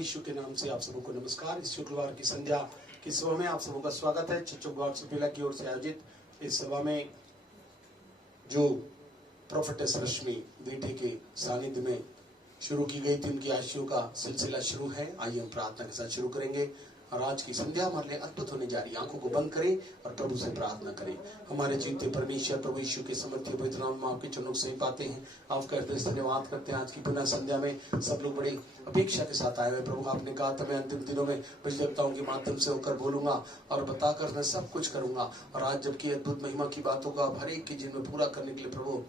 यीशु के नाम से आप सबों को नमस्कार। इस शुक्रवार की संध्या की सभा में आप सबों का स्वागत है। चर्च ऑफ गॉड सुपेला की ओर से आयोजित इस सभा में जो प्रोफेटेस रश्मि बेटे के सानिध्य में शुरू की गई थी, उनकी आशीषों का सिलसिला शुरू है। आइए हम प्रार्थना के साथ शुरू करेंगे और आज की संध्या हमारे लिए अद्भुत होने जा रही है। आंखों को बंद करें और प्रभु से प्रार्थना करें। हमारे जीते परमेश्वर प्रभु यीशु के समर्थी पवित्र नाम में आपके चरणों से पाते हैं, आपका हृदय से धन्यवाद करते हैं। आज की पुनः संध्या में सब लोग बड़ी अपेक्षा के साथ आए हुए। प्रभु आपने कहा था मैं अंतिम दिनों में भजनताओं के माध्यम से होकर बोलूंगा और बताकर मैं सब कुछ करूंगा। और आज जबकि अद्भुत महिमा की बातों का हर एक के जीवन में पूरा करने के लिए प्रभु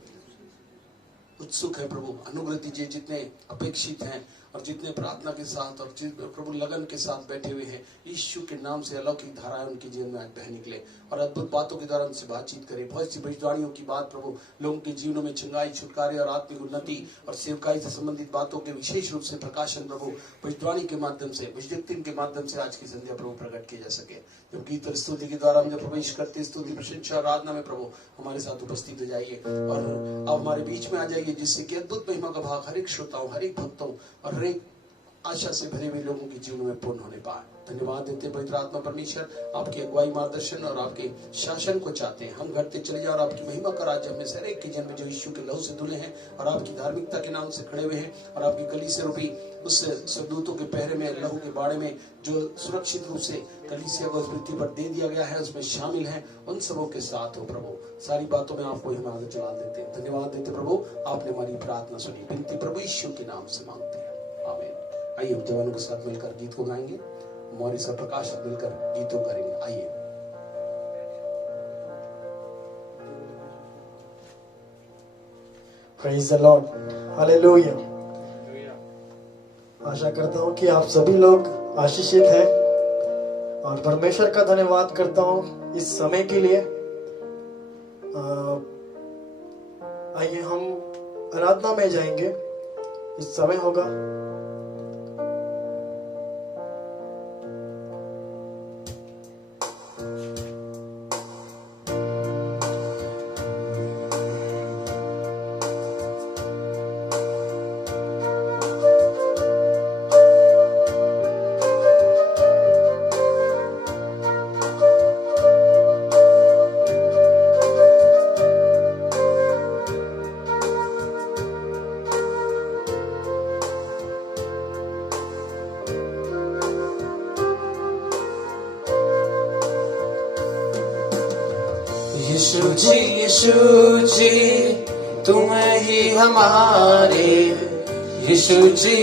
उत्सुक है। प्रभु अनुग्रह दीजिए, जितने अपेक्षित हैं और जितने प्रार्थना के साथ और प्रभु लगन के साथ बैठे हुए हैं, यीशु के नाम से अलौकिक धाराएं उनके जीवन में आज बह निकले और अद्भुत बातों के द्वारा उनसे बातचीत करें। बहुत सी भविष्यवाणियों की बात प्रभु लोगों के जीवनों में चंगाई, छुटकारे और आत्मिक उन्नति और सेवकाई से संबंधित बातों के विशेष रूप से प्रकाशन प्रभु भविष्यवाणी के माध्यम से, भविष्यवाणी के माध्यम से आज की संध्या प्रभु प्रकट किए जा सके। जब गीत और स्तुति के द्वारा हम जब प्रवेश करते, स्तुति प्रशंसा आराधना में प्रभु हमारे साथ उपस्थित हो जाइए और अब हमारे बीच में आ जाइए, जिससे कि अद्भुत महिमा का भाग हर एक श्रोताओं, हर एक भक्तों और हर एक आशा से भरे हुए लोगों के जीवन में पूर्ण होने पाए। धन्यवाद देते पवित्र आत्मा परमेश्वर, आपकी अगुवाई, मार्गदर्शन और आपके शासन को चाहते हैं। हम घटते चले जाए और आपकी महिमा का राज्य हमें से हर एक के जीवन में जो यीशु के लहू से धुले हैं और आपकी धार्मिकता के नाम से खड़े हुए हैं और आपकी कलीसिया रूपी उस स्वर्गदूतों के पहरे में, लहू के बाड़े में जो सुरक्षित रूप से कलीसिया को पृथ्वी पर दे दिया गया है, उसमें शामिल हैं, उन सबों के साथ हो प्रभु। सारी बातों में आपको हम आगे चला देते हैं। धन्यवाद देते प्रभु, आपने हमारी प्रार्थना सुनी। विनती प्रभु यीशु के नाम से मांगते हैं, आमीन। आइए हम जवानों के साथ मिलकर गीत को गाएंगे, मौर्य सा प्रकाश मिलकर गीतों करेंगे। आइए। Praise the Lord, Hallelujah। आशा करता हूँ कि आप सभी लोग आशीषित हैं और परमेश्वर का धन्यवाद करता हूँ इस समय के लिए। आइए हम आराधना में जाएंगे। इस समय होगा यीशु जी तुम ही हमारे, यीशु जी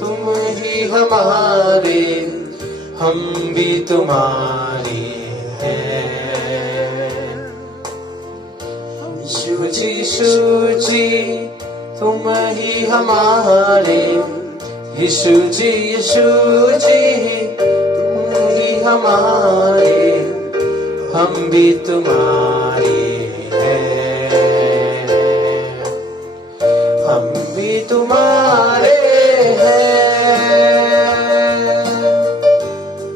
तुम ही हमारे, हम भी तुम्हारे हैं। यीशु जी तुम ही हमारे, यीशु जी तुम ही हमारे, हम भी तुम्हारे हैं, हम भी तुम्हारे हैं,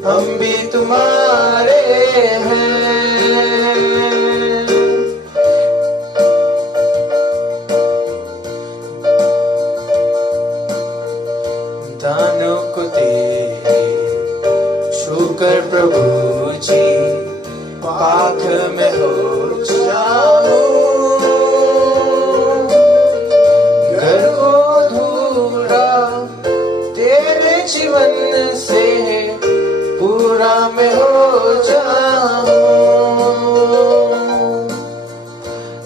हम भी तुम्हारे हैं। दानों को तेरे छूकर प्रभु जी पाक में हो जाऊं, घर को धूरा तेरे जीवन से पूरा में हो जाऊं।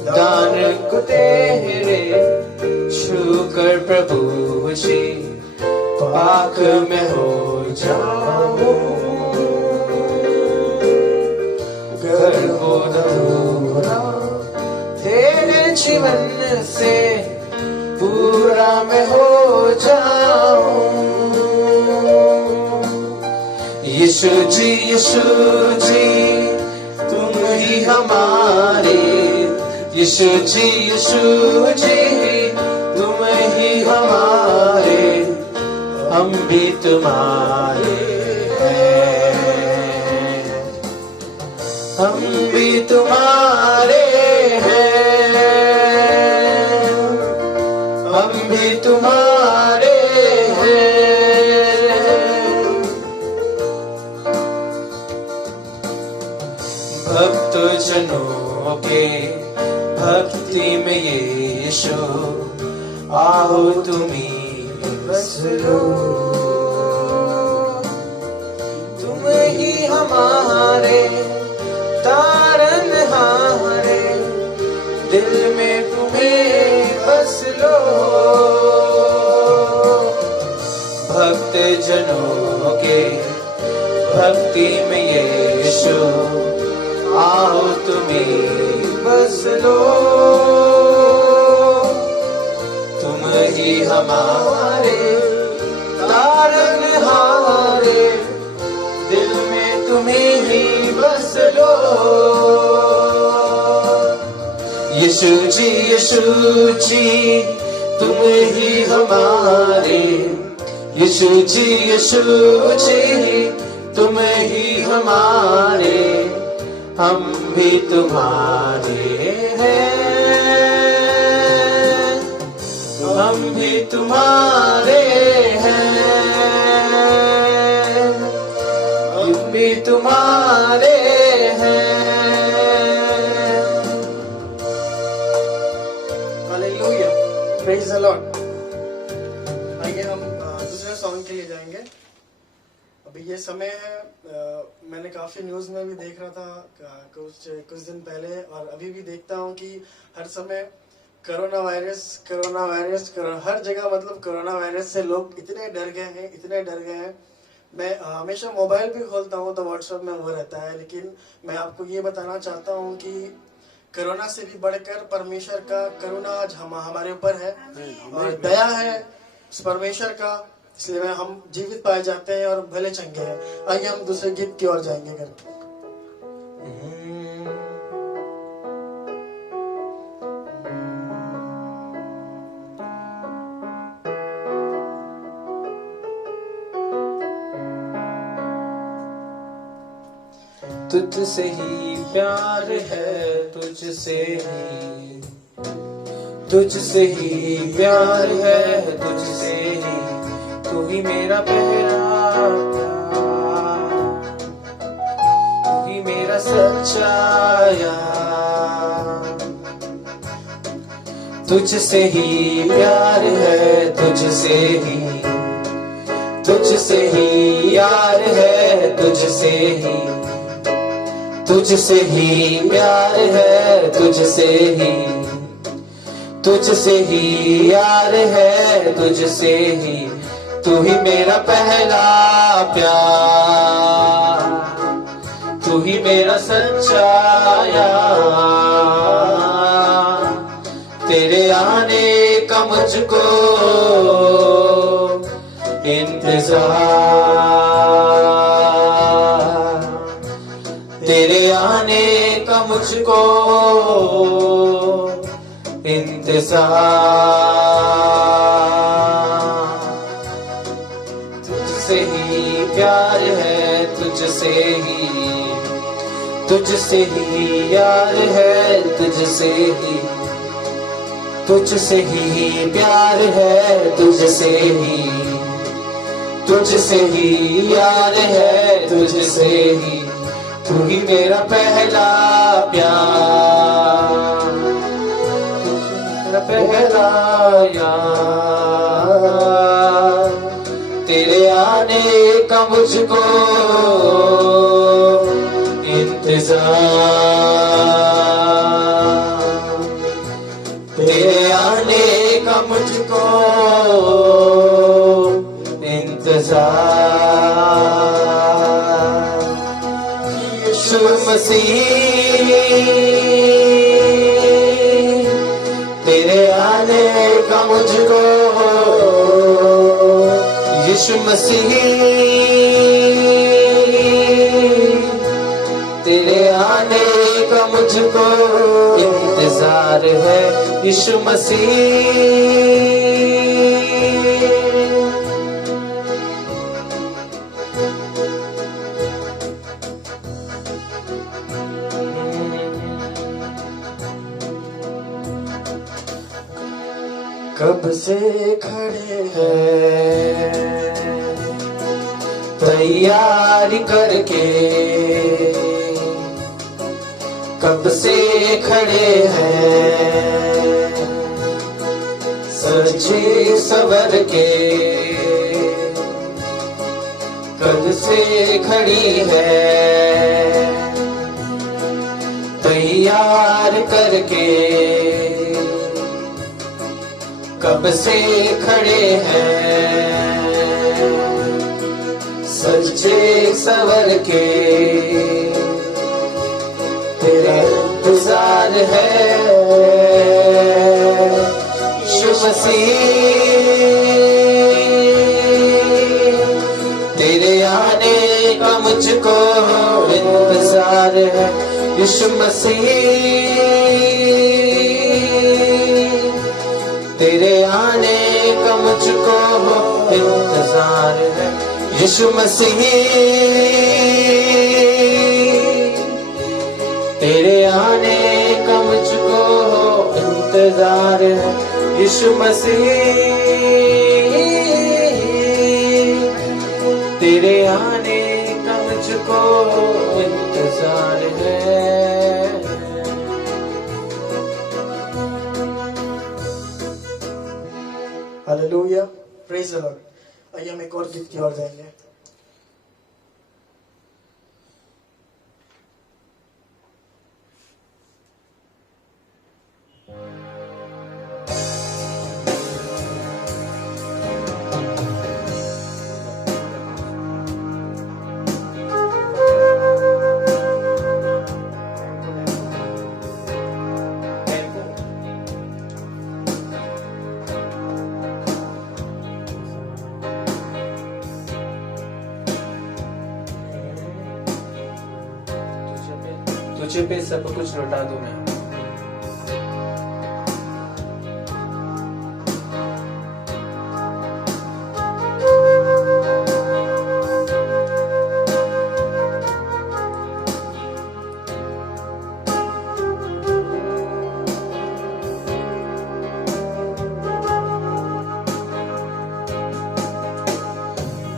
दान को तेरे छूकर प्रभु जी पाक में हो जाऊं, घर को धूरा तेरे जीवन से पूरा मैं हो जाऊं। यीशु जी तुम ही हमारे, यीशु जी तुम ही हमारे, हम भी तुम्हारे हैं, हम भी तुम्हारे हैं, हम भी तुम्हारे भक्त जनों के भक्ति में यीशु आओ तुम्ही बस लो, तुम ही हमारे तारनहारे, दिल में तुम्हें बस लो। भक्त जनों के भक्ति में यीशु आओ तुम्ही बस लो, तुम ही हमारे तारनहारे, दिल में तुम्हें ही बस लो। यीशु जी तुम ही हमारे, यीशु जी तुम ही हमारे, हम भी तुम्हारे हैं, हम भी तुम्हारे हैं, हम भी तुम्हारे हैं। Hallelujah, praise the Lord. आइए हम दूसरे सॉन्ग के लिए जाएंगे। अभी ये समय है, मैंने काफी न्यूज में भी देख रहा था कुछ दिन पहले, और अभी भी देखता हूँ कि हर समय कोरोना वायरस हर जगह, मतलब कोरोना वायरस से लोग इतने डर गए हैं। मैं हमेशा मोबाइल भी खोलता हूँ तो व्हाट्सएप में वो रहता है, लेकिन मैं आपको ये बताना चाहता हूँ कि कोरोना से भी बढ़कर परमेश्वर का करुणा आज हमारे ऊपर है और दया है उस परमेश्वर का, इसलिए हम जीवित पाए जाते हैं और भले चंगे हैं। आइए हम दूसरे गीत की ओर जाएंगे करके। तुझसे ही प्यार है, तुझसे ही प्यार है, तुझसे ही, तू ही मेरा पहला प्यार, तू ही मेरा सच्चा यार। तुझसे ही प्यार है, तुझसे ही यार है, तुझसे ही प्यार है, तुझसे ही यार है, तुझसे ही, तू ही मेरा पहला प्यार, तू ही मेरा सच्चा यार। तेरे आने का मुझको इंतजार, तेरे आने का मुझको इंतजार। तुझसे ही प्यार है, तुझसे ही यार है, तुझसे ही प्यार है, तुझसे ही यार है, तुझसे ही, तू ही मेरा पहला प्यार, मेरा पहला यार। तेरे आने का मुझको इंतजार, तेरे आने का मुझको इंतजार। यीशु मसीह तेरे आने का मुझको, यीशु मसीह तेरे आने का मुझको इंतजार है, यीशु मसीह। कब से खड़े हैं तैयारी करके, कब से खड़े हैं सजे सवर के, कब से खड़ी है तैयार करके, कब से खड़े हैं सजे सवर के, तेरा इंतजार है यीशु मसीह, तेरे आने का मुझको इंतजार है यीशु मसीह, तेरे आने का मुझको इंतजार है यीशु मसीह, तेरे आने का मुझको इंतजार है यीशु मसीह, तेरे आने का मुझको इंतजार है। Hallelujah, praise the Lord. आइए हम एक और गीत की ओर जाएंगे। तुझे पे सब कुछ लौटा दूं मैं।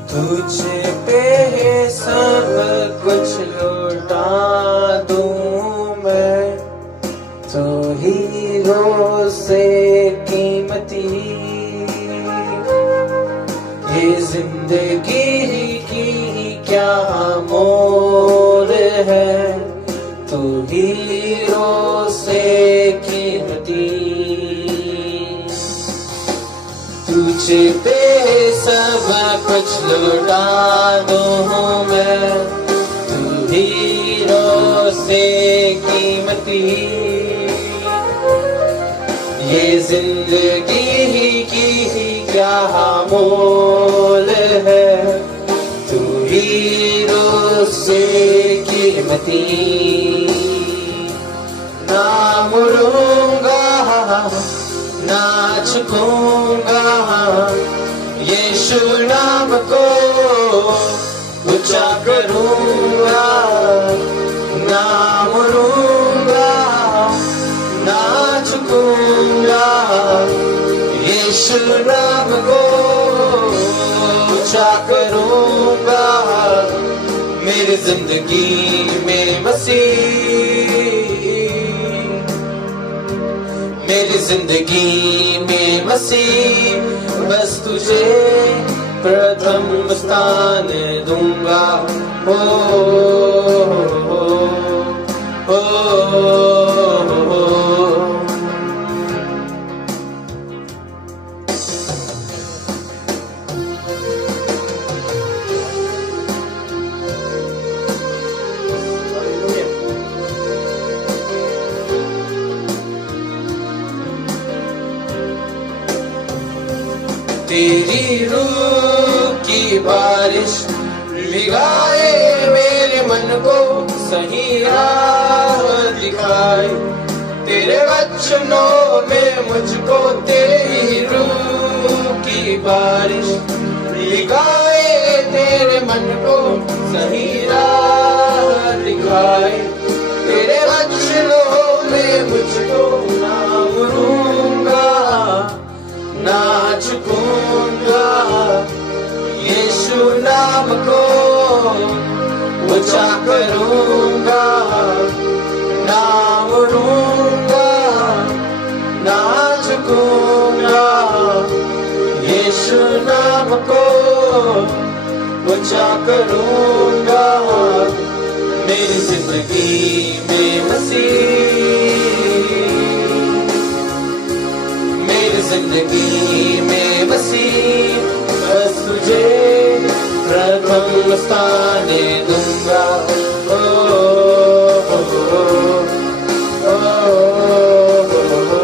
तुझे पे सब कुछ लौटा दूं मैं, तो हीरो से कीमती ये जिंदगी की क्या मोल है, तो हीरो से कीमती, तुझे पे सब कुछ लौटा दूं मैं, तू हीरो से कीमती ये जिंदगी की क्या मोल है, तू हीरो से कीमती, ना मुड़ूंगा ना झुकूंगा यीशु नाम को ऊंचा करूंगा, ना मुड़ूंगा ना झुकूंगा यीशु नाम को ऊंचा करूंगा, मेरी जिंदगी में मसीह, मेरी जिंदगी में मसीह, बस तुझे प्रथम स्थान दूंगा, हो हो हो। तेरी रूह की बारिश भिगाए मेरे मन को, सही राह दिखाए तेरे वचनों में मुझको, तेरी रूह की बारिश भिगाए तेरे मन को, सही राह दिखाए तेरे वचनों में मुझको, ना मुड़ूंगा ना झुकूंगा ऊंचा करूंगा, ना मुड़ूंगा, ना झुकूंगा, यीशु नाम को ऊंचा करूंगा। मेरी जिंदगी में मसीह, मेरी जिंदगी में मसीह, बस तुझे प्रथम स्थान दूंगा। ओ, ओ, ओ, ओ, ओ, ओ।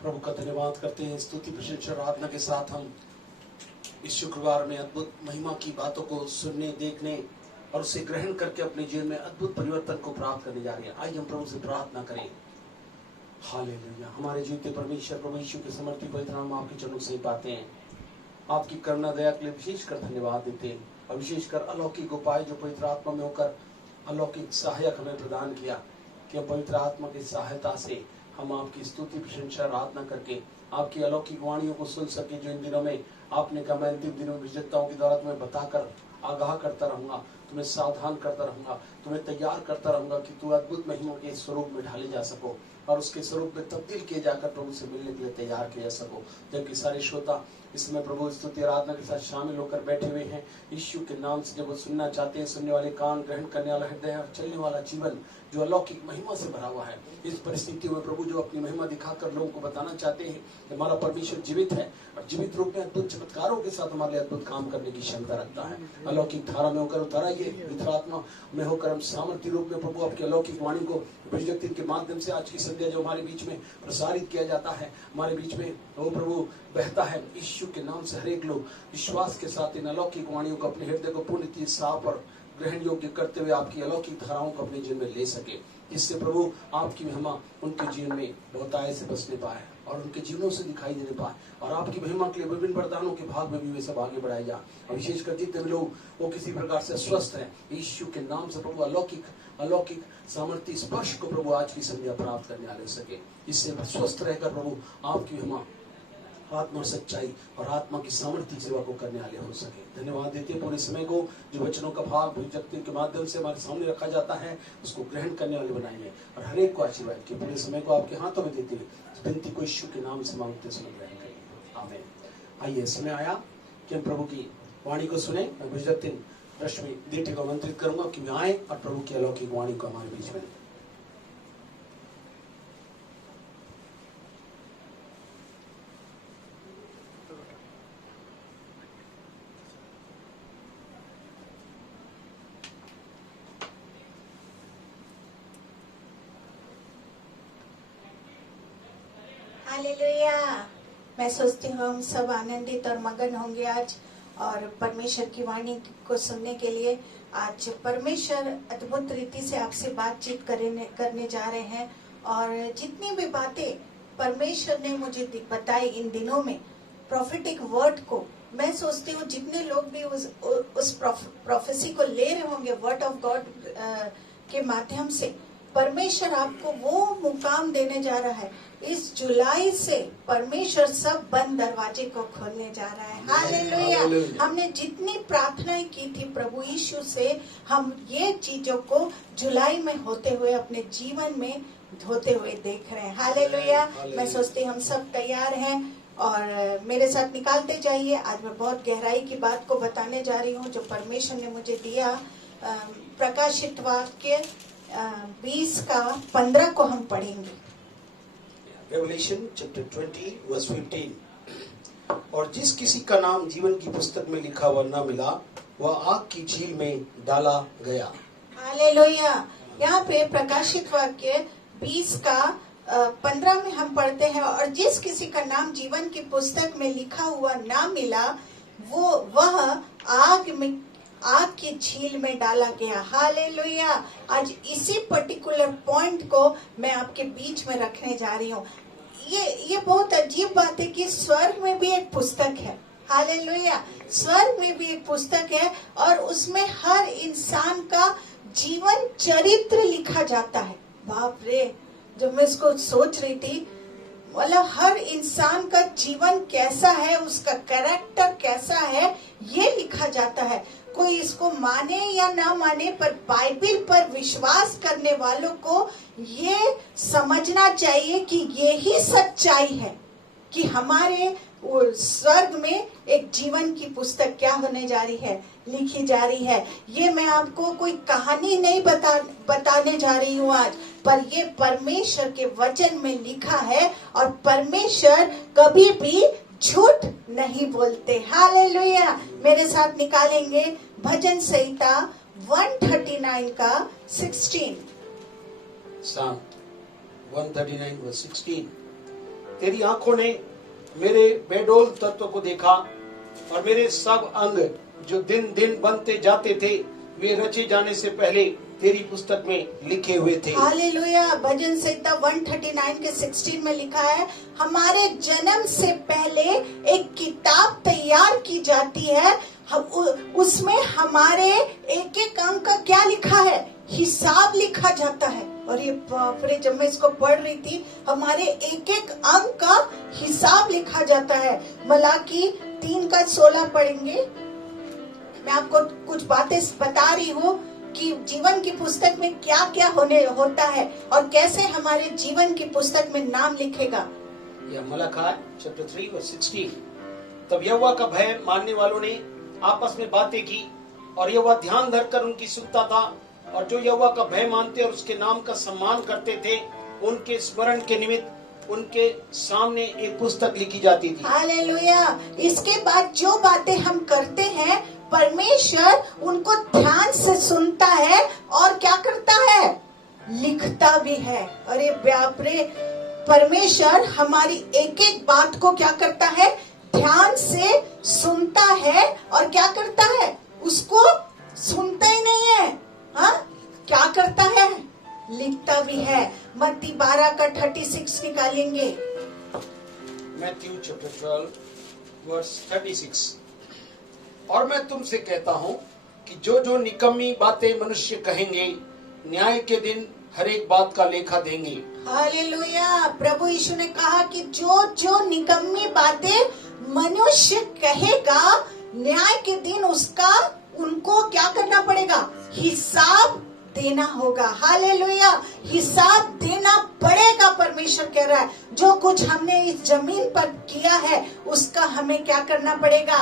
प्रभु का धन्यवाद करते हैं। स्तुति प्रशंसा आराधना के साथ हम इस शुक्रवार में अद्भुत महिमा की बातों को सुनने, देखने और उसे ग्रहण करके अपने जीवन में अद्भुत परिवर्तन को प्राप्त करने जा रहे हैं। आइए हम प्रभु से प्रार्थना करें। हालेलुया। हमारे जीवते परमेश्वर प्रभु यीशु के समर्थी पवित्र नाम आपके चरणों से पाते हैं। आपकी करुणा दया के लिए विशेषकर धन्यवाद देते हैं और विशेषकर अलौकिक उपाय जो पवित्र आत्मा में होकर अलौकिक सहायक हमें प्रदान किया कि हम पवित्र आत्मा की सहायता से हम आपकी स्तुति प्रशंसा आराधना करके आपकी अलौकिक वाणियों को सुन सके, जो इन दिनों में आपने कहा मैं अंतिम दिनों में विजेताओं के द्वारा तुम्हें बताकर आगाह करता रहूंगा, तुम्हें सावधान करता रहूंगा, तुम्हें तैयार करता रहूंगा कि तू अद्भुत महिमा के स्वरूप में ढाले जा सको और उसके स्वरूप में तब्दील किए जाकर प्रभु से मिलने के लिए तैयार किया जा सको। जबकि सारे श्रोता इसमें प्रभु स्तुति आराधना के साथ शामिल होकर बैठे हुए हैं, यीशु के नाम से जब वो सुनना चाहते हैं, सुनने वाले कान, ग्रहण करने वाला हृदय और चलने वाला जीवन जो अलौकिक महिमा से भरा हुआ है, इस परिस्थितियों में प्रभु जो अपनी महिमा दिखाकर लोगों को बताना चाहते हैं कि हमारा परमेश्वर जीवित है और जीवित रूप में अद्भुत चमत्कारों के साथ हमारे अद्भुत काम करने की क्षमता रखता है। अलौकिक धारा में होकर उताराइए, पवित्र आत्मा में होकर हम सामर्थ्य रूप में प्रभु आपकी अलौकिक वाणी को विजयक्ति के माध्यम से आज की संध्या जो हमारे बीच में प्रसारित किया जाता है, हमारे बीच में वो प्रभु बहता है, यीशु के नाम से हर एक लोग विश्वास के साथ इन अलौकिक वाणियों को अपने हृदय को पूर्ण साफ और ग्रहण योग्य करते हुए आपकी अलौकिक धाराओं को अपने जीवन में ले सके, जिससे प्रभु आपकी महिमा उनके जीवन में बहुतायत से बसने पाए और उनके जीवनों से दिखाई देने पाए और आपकी महिमा के लिए विभिन्न वरदानों के भाग में भी वे सब आगे बढ़ाए जाए। और विशेषकर जितने भी लोग वो किसी प्रकार से स्वस्थ हैं, यीशु के नाम से प्रभु अलौकिक सामर्थ्य स्पर्श को प्रभु आज की संध्या प्राप्त करने वाले सके, इससे स्वस्थ रहकर प्रभु आपकी महिमा, आत्मा और सच्चाई और आत्मा की सामर्थ्य सेवा को करने वाले हो सके। धन्यवाद देते हैं पूरे समय को जो वचनों का भाग भविष्यवाणी के माध्यम से हमारे सामने रखा जाता है, उसको ग्रहण करने वाले बनाइए और हर एक को आशीर्वाद के पूरे समय को आपके हाथों में देते हुए विनती को यीशु के नाम से मांगते सुन ग्रहण करिए। आमीन। आइए समय आया कि हम प्रभु की वाणी को सुने। मैं भविष्यवाणी रश्मि दीठी को आमंत्रित करूंगा कि वे आए और प्रभु की अलौकिक वाणी को हमारे बीच में। हालेलुया। मैं सोचती हूँ हम सब आनंदित और मगन होंगे आज और परमेश्वर की वाणी को सुनने के लिए। आज परमेश्वर अद्भुत रीति से आपसे बातचीत करने जा रहे हैं और जितनी भी बातें परमेश्वर ने मुझे बताई इन दिनों में प्रोफेटिक वर्ड को, मैं सोचती हूँ जितने लोग भी उस प्रोफेसी को ले रहे होंगे वर्ड ऑफ गॉड के माध्यम से, परमेश्वर आपको वो मुकाम देने जा रहा है। इस जुलाई से परमेश्वर सब बंद दरवाजे को खोलने जा रहा है। हालेलुया। हमने जितनी प्रार्थनाएं की थी प्रभु यीशु से, हम ये चीजों को जुलाई में होते हुए अपने जीवन में होते हुए देख रहे हैं। हालेलुया। मैं सोचती हम सब तैयार हैं और मेरे साथ निकालते जाइए। आज मैं बहुत गहराई की बात को बताने जा रही हूँ जो परमेश्वर ने मुझे दिया। प्रकाशित वाक्य 20:15 को हम पढ़ेंगे। Revelation chapter 20 verse 15। और जिस किसी का नाम जीवन की पुस्तक में लिखा हुआ न मिला, वह आग की झील में डाला गया। हालेलुया। यहाँ पे प्रकाशित वाक्य 20:15 में हम पढ़ते हैं, और जिस किसी का नाम जीवन की पुस्तक में लिखा हुआ ना मिला, वह आग की झील में डाला गया। हालेलुया। आज इसी पर्टिकुलर पॉइंट को मैं आपके बीच में रखने जा रही हूँ। ये बहुत अजीब बात है कि स्वर्ग में भी एक पुस्तक है। हालेलुया। स्वर्ग में भी एक पुस्तक है और उसमें हर इंसान का जीवन चरित्र लिखा जाता है। बाप रे, जब मैं इसको सोच रही थी, मतलब हर इंसान का जीवन कैसा है, उसका कैरेक्टर कैसा है, ये लिखा जाता है। कोई इसको माने या ना माने, पर बाइबल पर विश्वास करने वालों को ये समझना चाहिए कि यही सच्चाई है कि हमारे स्वर्ग में एक जीवन की पुस्तक क्या होने जा रही है, लिखी जा रही है। ये मैं आपको कोई कहानी नहीं बताने जा रही हूँ आज, पर ये परमेश्वर के वचन में लिखा है और परमेश्वर कभी भी झूठ नहीं बोलते। हालेलुया। मेरे साथ निकालेंगे भजन संहिता 139 का 16। Psalm 139 verse 16। तेरी आंखों ने मेरे बेडोल तत्व को देखा और मेरे सब अंग जो दिन दिन बनते जाते थे, वे रचे जाने से पहले तेरी पुस्तक में लिखे हुए थे। हालेलुया। भजन संहिता 139 के 16 में लिखा है, हमारे जन्म से पहले एक किताब तैयार की जाती है, उसमें हमारे एक एक अंग का क्या लिखा है, हिसाब लिखा जाता है। और ये बाप रे, जब मैं इसको पढ़ रही थी, हमारे एक एक अंग का हिसाब लिखा जाता है। मलाकी 3 का 16 पढ़ेंगे। मैं आपको कुछ बातें बता रही हूँ कि जीवन की पुस्तक में क्या क्या होता है और कैसे हमारे जीवन की पुस्तक में नाम लिखेगा। यह मलाकी चैप्टर 3 वर्स 16। तब यहोवा का भय मानने वालों ने आपस में बातें की और यहोवा ध्यान धरकर उनकी सुनता था, और जो यहोवा का भय मानते और उसके नाम का सम्मान करते थे, उनके स्मरण के निमित्त उनके सामने एक पुस्तक लिखी जाती थी। हालेलुया। इसके बाद जो बातें हम करते हैं, परमेश्वर उनको ध्यान से सुनता है और क्या करता है, लिखता भी है। अरे बाप रे, परमेश्वर हमारी एक एक बात को क्या करता है, ध्यान से सुनता है और क्या करता है, उसको सुनता ही नहीं है, हाँ क्या करता है, लिखता भी है। मत्ती 12 का 36 निकालेंगे। Matthew chapter 12 verse 36। और मैं तुमसे कहता हूँ कि जो जो निकम्मी बातें मनुष्य कहेंगे, न्याय के दिन हर एक बात का लेखा देंगे। हालेलुया। प्रभु यीशु ने कहा कि जो जो निकम्मी बातें मनुष्य कहेगा, न्याय के दिन उसका उनको क्या करना पड़ेगा, हिसाब देना होगा। हालेलुया। हिसाब देना पड़ेगा। परमेश्वर कह रहा है, जो कुछ हमने इस जमीन पर किया है, उसका हमें क्या करना पड़ेगा।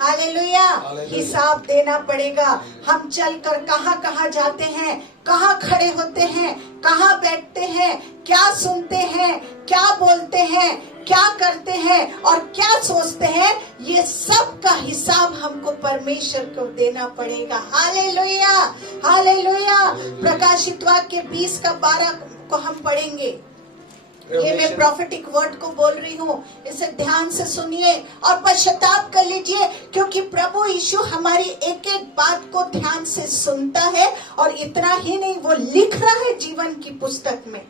हालेलुया। हिसाब देना पड़ेगा। हम चलकर कहाँ कहाँ जाते हैं, कहाँ खड़े होते हैं, कहाँ बैठते हैं, क्या सुनते हैं, क्या बोलते हैं, क्या करते हैं और क्या सोचते हैं, ये सब का हिसाब हमको परमेश्वर को देना पड़ेगा। हालेलुया। हालेलुया। प्रकाशित वाक्य 20 का 12 को हम पढ़ेंगे। ये मैं प्रॉफिटिक वर्ड को बोल रही हूँ, इसे ध्यान से सुनिए और पश्चाताप कर लीजिए, क्योंकि प्रभु यीशु हमारी एक एक बात को ध्यान से सुनता है और इतना ही नहीं, वो लिख रहा है जीवन की पुस्तक में,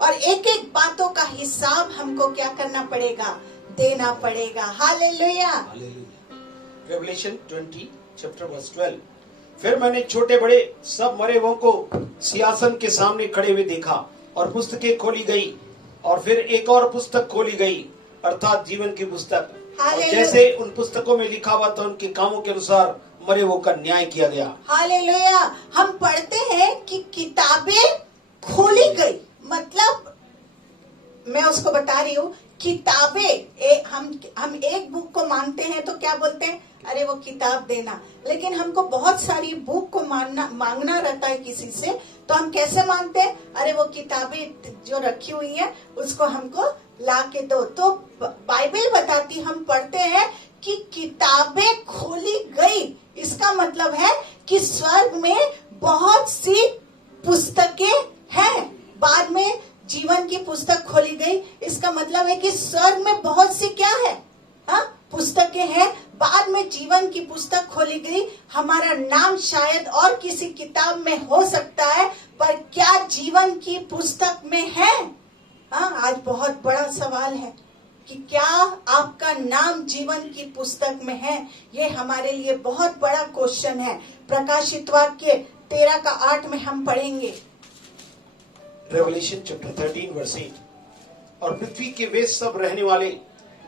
और एक एक बातों का हिसाब हमको क्या करना पड़ेगा, देना पड़ेगा। हालेलुया। Revelation 20 chapter verse 12। फिर मैंने छोटे बड़े सब मरे हुओं को सिंहासन के सामने खड़े हुए देखा, और पुस्तकें खोली गई, और फिर एक और पुस्तक खोली गई, अर्थात जीवन की पुस्तक। और जैसे उन पुस्तकों में लिखा हुआ था, उनके कामों के अनुसार मरे हुओं का न्याय किया गया। हालेलुया। हम पढ़ते हैं कि किताबें खोली गई, मतलब मैं उसको बता रही हूँ, किताबें हम एक बुक को मांगते हैं तो क्या बोलते हैं, अरे वो किताब देना। लेकिन हमको बहुत सारी बुक को मांगना रहता है किसी से, तो हम कैसे मांगते हैं, अरे वो किताबें जो रखी हुई है उसको हमको ला के दो। तो बाइबल बताती, हम पढ़ते हैं कि किताबें खोली गई, इसका मतलब है कि स्वर्ग में बहुत सी पुस्तकें हैं। बाद में जीवन की पुस्तक खोली गई, इसका मतलब है कि स्वर्ग में बहुत सी क्या है, हाँ पुस्तकें हैं। बाद में जीवन की पुस्तक खोली गई, हमारा नाम शायद और किसी किताब में हो सकता है, पर क्या जीवन की पुस्तक में है? हाँ, आज बहुत बड़ा सवाल है कि क्या आपका नाम जीवन की पुस्तक में है। ये हमारे लिए बहुत बड़ा क्वेश्चन है। प्रकाशित वाक्य 13 का 8 में हम पढ़ेंगे। Revelation chapter 13 verse 8। और पृथ्वी के वे सब रहने वाले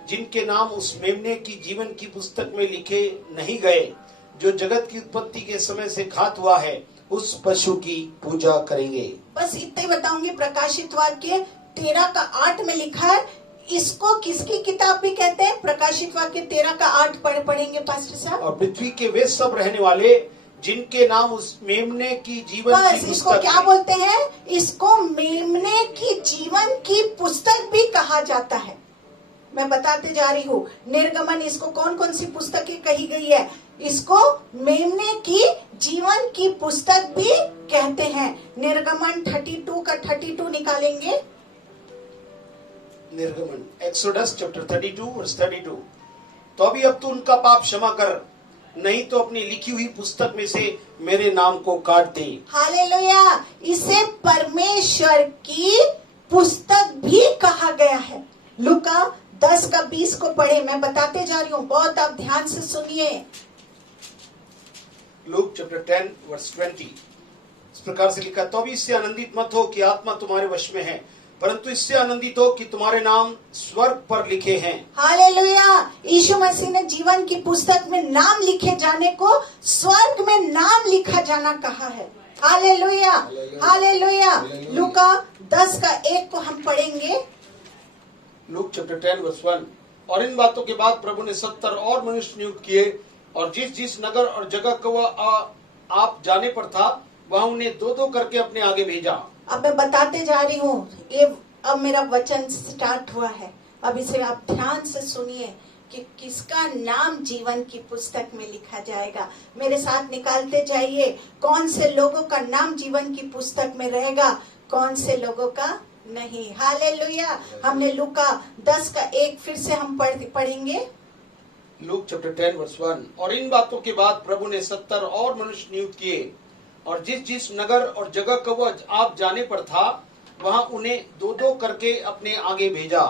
जिनके नाम उस मेमने की जीवन की पुस्तक में लिखे नहीं गए, जो जगत की उत्पत्ति के समय से घात हुआ है, उस पशु की पूजा करेंगे। बस इतना ही बताऊंगी। प्रकाशित वाक्य 13:8 में लिखा है। इसको किसकी किताब भी कहते हैं? प्रकाशित वाक्य 13:8 पढ़ेंगे पास्टर साहब। और पृथ्वी के वे सब रहने वाले जिनके नाम उस मेमने की जीवन की बस पुस्तक इसको क्या बोलते हैं? इसको मेमने की जीवन की पुस्तक भी कहा जाता है। मैं बताते जा रही हूँ। निर्गमन, इसको कौन कौन सी पुस्तकें कही गई है? इसको मेमने की जीवन की पुस्तक भी कहते हैं। निर्गमन 32 का 32 निकालेंगे। निर्गमन एक्सोडस चैप्टर 32 वर्स 32। तो अभी अब तू उनका पाप क्षमा कर, नहीं तो अपनी लिखी हुई पुस्तक में से मेरे नाम को काट दे। हालेलुया। इसे परमेश्वर की पुस्तक भी कहा गया है। लूका 10 का 20 को पढ़े। मैं बताते जा रही हूँ, बहुत आप ध्यान से सुनिए। लूक चैप्टर 10 वर्स 20 इस प्रकार से लिखा, तो भी इससे आनंदित मत हो कि आत्मा तुम्हारे वश में है, परंतु इससे आनंदित हो कि तुम्हारे नाम स्वर्ग पर लिखे हैं। हालेलुया। यीशु मसीह ने जीवन की पुस्तक में नाम लिखे जाने को स्वर्ग में नाम लिखा जाना कहा है। Hallelujah, hallelujah. लूका 10 का 1 को हम पढ़ेंगे। Luke chapter 10 verse 1। और इन बातों के बाद प्रभु ने 70 और मनुष्य नियुक्त किए, और जिस जिस नगर और जगह को आप जाने पर था, वहां उन्हें दो दो करके अपने आगे भेजा। अब मैं बताते जा रही हूँ। ये अब मेरा वचन स्टार्ट हुआ है। अब इसे आप ध्यान से सुनिए कि किसका नाम जीवन की पुस्तक में लिखा जाएगा। मेरे साथ निकालते जाइए। कौन से लोगों का नाम जीवन की पुस्तक में रहेगा, कौन से लोगों का नहीं। हालेलुया। हमने लूका 10 का 1 फिर से हम पढ़ेंगे। Luke chapter 10 verse 1। और इन बातों के बाद प्रभु ने 70 और मनुष्य नियुक्त किए, और जिस जिस नगर और जगह को वह आप जाने पर था, वहां उन्हें दो दो करके अपने आगे भेजा।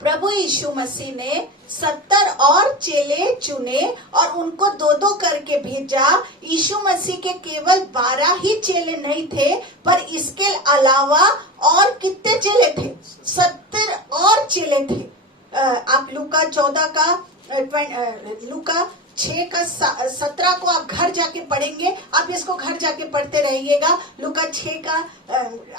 प्रभु यीशु मसीह ने 70 और चेले चुने और उनको दो दो करके भेजा। यीशु मसीह के केवल 12 ही चेले नहीं थे, पर इसके अलावा और कितने चेले थे? 70 और चेले थे। आप लूका 14 का लूका 6 का 17 को आप घर जाके पढ़ेंगे। आप इसको घर जाके पढ़ते रहिएगा। लूका 6 का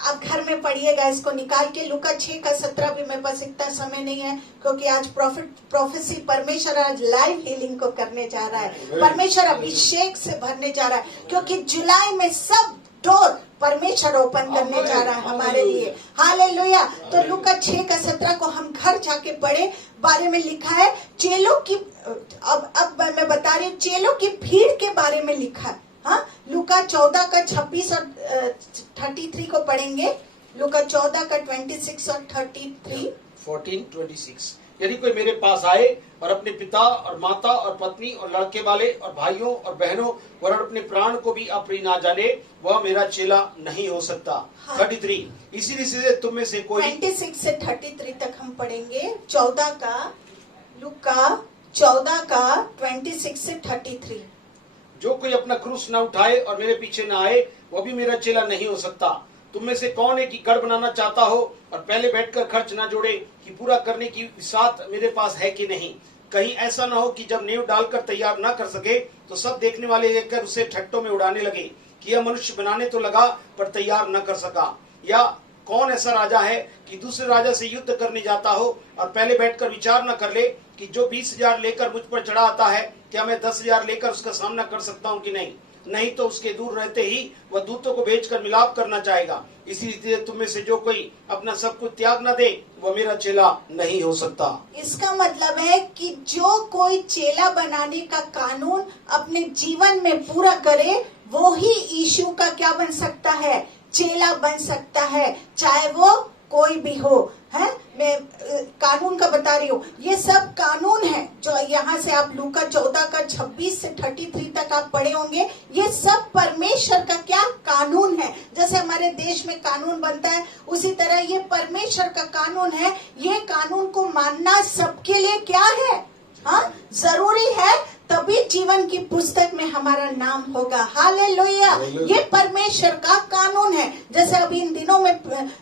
आप घर में पढ़िएगा इसको निकाल के। लूका 6 का 17 भी मेरे पास इतना समय नहीं है, क्योंकि आज प्रोफेसी परमेश्वर आज लाइव हीलिंग को करने जा रहा है। परमेश्वर अभिषेक से भरने जा रहा है, क्योंकि जुलाई में सब डोर परमेश्वर ओपन करने जा रहा है हमारे लिए। हालेलुया। तो लूका 6 का 17 को हम घर जाके पढ़े। बारे में लिखा है चेलों की। अब मैं बता रही हूँ, चेलों की भीड़ के बारे में लिखा है। हाँ, लूका 14 का 26 और 33 को पढ़ेंगे। लूका 14 का 26 और 33 14:26। यदि कोई मेरे पास आए और अपने पिता और माता और पत्नी और लड़के वाले और भाइयों और बहनों और अपने प्राण को भी अप्रिय ना जाने, वह मेरा चेला नहीं हो सकता। हाँ। 33। इसीलिए से तुम में से कोई 26 से 33 तक हम पढ़ेंगे। 14 का लूका 14 का 26 से 33। जो कोई अपना क्रूस न उठाए और मेरे पीछे न आए, वह भी मेरा चेला नहीं हो सकता। तुम में से कौन है कि घर बनाना चाहता हो और पहले बैठकर खर्च न जोड़े कि पूरा करने की विसात मेरे पास है कि नहीं? कहीं ऐसा न हो कि जब नींव डालकर तैयार न कर सके तो सब देखने वाले देखकर उसे ठट्टों में उड़ाने लगे कि यह मनुष्य बनाने तो लगा पर तैयार न कर सका। या कौन ऐसा राजा है कि दूसरे राजा से युद्ध करने जाता हो और पहले बैठकर विचार न कर ले कि जो 20,000 लेकर मुझ पर चढ़ा आता है, क्या मैं 10,000 लेकर उसका सामना कर सकता हूँ कि नहीं? नहीं तो उसके दूर रहते ही वह दूतों को भेजकर मिलाप करना चाहेगा। इसी रीति तुम में से जो कोई अपना सब कुछ त्याग न दे, वह मेरा चेला नहीं हो सकता। इसका मतलब है कि जो कोई चेला बनाने का कानून अपने जीवन में पूरा करे, वो ही यीशु का क्या बन सकता है? चेला बन सकता है, चाहे वो कोई भी हो। है, मैं कानून का बता रही हूँ। ये सब कानून है जो यहाँ से आप लूका 14 का 26 से 33 तक आप पढ़े होंगे। ये सब परमेश्वर का क्या कानून है। जैसे हमारे देश में कानून बनता है, उसी तरह ये परमेश्वर का कानून है। ये कानून को मानना सबके लिए क्या है? हाँ, जरूरी है। तभी जीवन की पुस्तक में हमारा नाम होगा। हालेलुया। ये परमेश्वर का कानून है। जैसे अभी इन दिनों में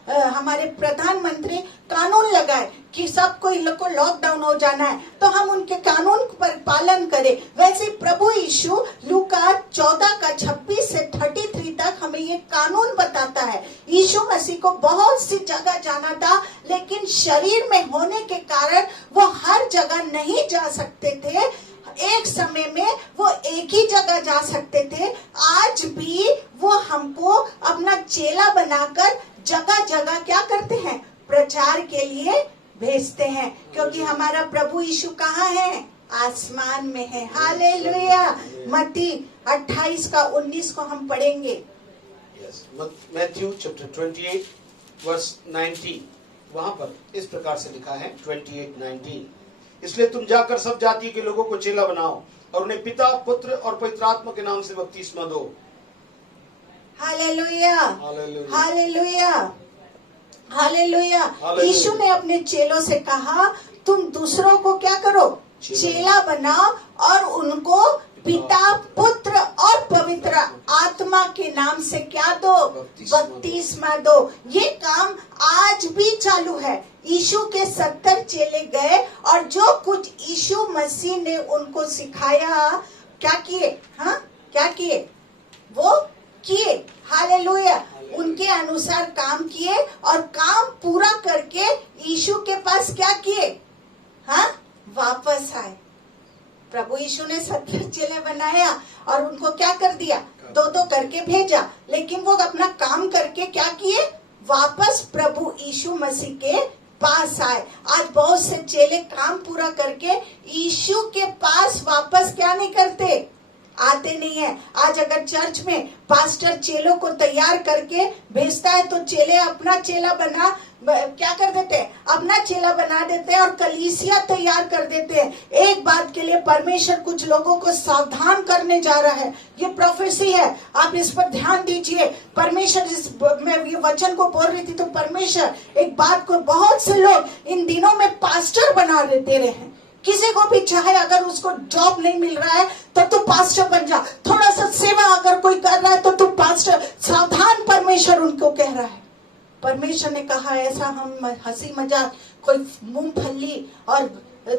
हमारे प्रधानमंत्री कानून लगाए कि सबको इन लोग को लॉकडाउन हो जाना है, तो हम उनके कानून पर पालन करें। वैसे प्रभु यीशु लूका 14:26 से 33 तक हमें ये कानून बताता है। यीशु मसीह को बहुत सी जगह जाना था, लेकिन शरीर में होने के कारण वो हर जगह नहीं जा सकते थे। एक समय में वो एक ही जगह जा सकते थे। आज भी वो हमको अपना चेला बनाकर जगह जगह क्या करते हैं? प्रचार के लिए भेजते हैं, क्योंकि हमारा प्रभु यीशु कहाँ है? आसमान में है। हालेलुया। मत्ती 28:19 को हम पढ़ेंगे। मैथ्यू चैप्टर 28 वर्स 19, वहां पर इस प्रकार से लिखा है 28:19, इसलिए तुम जाकर सब जाति के लोगों को चेला बनाओ और उन्हें पिता, पुत्र और पवित्र आत्मा के नाम से बपतिस्मा दो। हालेलुया। हालेलुया। हालेलुया। हालेलुया। यीशु ने अपने चेलों से कहा, तुम दूसरों को क्या करो? चेला बनाओ और उनको पिता, पुत्र और पवित्र आत्मा के नाम से क्या दो? बपतिस्मा दो। ये काम आज भी चालू है। यीशु के 70 चेले गए और जो कुछ यीशु मसीह ने उनको सिखाया, क्या किए? हाँ, क्या किए? वो किए। हालेलुया। उनके अनुसार काम किए और काम पूरा करके यीशु के पास क्या किए? हाँ, वापस आए। प्रभु यीशु ने 70 चेले बनाया और उनको क्या कर दिया? 2-2 करके भेजा, लेकिन वो अपना काम करके क्या किए? वापस प्रभु यीशु मसीह के पास आए। आज बहुत से चेले काम पूरा करके यीशु के पास वापस क्या नहीं करते? आते नहीं है। आज अगर चर्च में पास्टर चेलों को तैयार करके भेजता है, तो चेले अपना चेला क्या कर देते हैं? अपना चेला बना देते हैं और कलीसिया तैयार कर देते हैं। एक बात के लिए परमेश्वर कुछ लोगों को सावधान करने जा रहा है। ये प्रोफेसी है, आप इस पर ध्यान दीजिए। परमेश्वर, मैं ये वचन को बोल रही थी तो परमेश्वर एक बात को, बहुत से लोग इन दिनों में पास्टर बना दे रहे हैं। किसी को भी चाहे, अगर उसको जॉब नहीं मिल रहा है तो तू पास्टर बन जा, थोड़ा सा सेवा अगर कोई कर रहा है तो तू पास्टर। सावधान, परमेश्वर उनको कह रहा है। परमेश्वर ने कहा ऐसा हम हंसी मजाक कोई मूंगफली और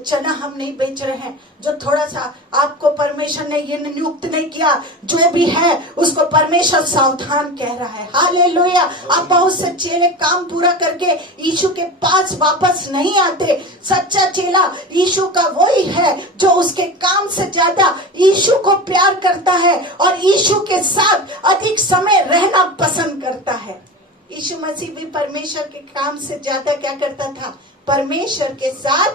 चना हम नहीं बेच रहे हैं। जो थोड़ा सा आपको परमेश्वर ने ये नियुक्त नहीं किया, जो भी है उसको परमेश्वर सावधान कह रहा है। हालेलुया। आप बहुत से चेले काम पूरा करके यीशु के पास वापस नहीं आते। सच्चा चेला यीशु का वही है जो उसके काम से ज्यादा यीशु को प्यार करता है और यीशु के साथ अधिक समय रहना पसंद करता है। यीशु मसीह भी परमेश्वर के काम से ज्यादा क्या करता था? परमेश्वर के साथ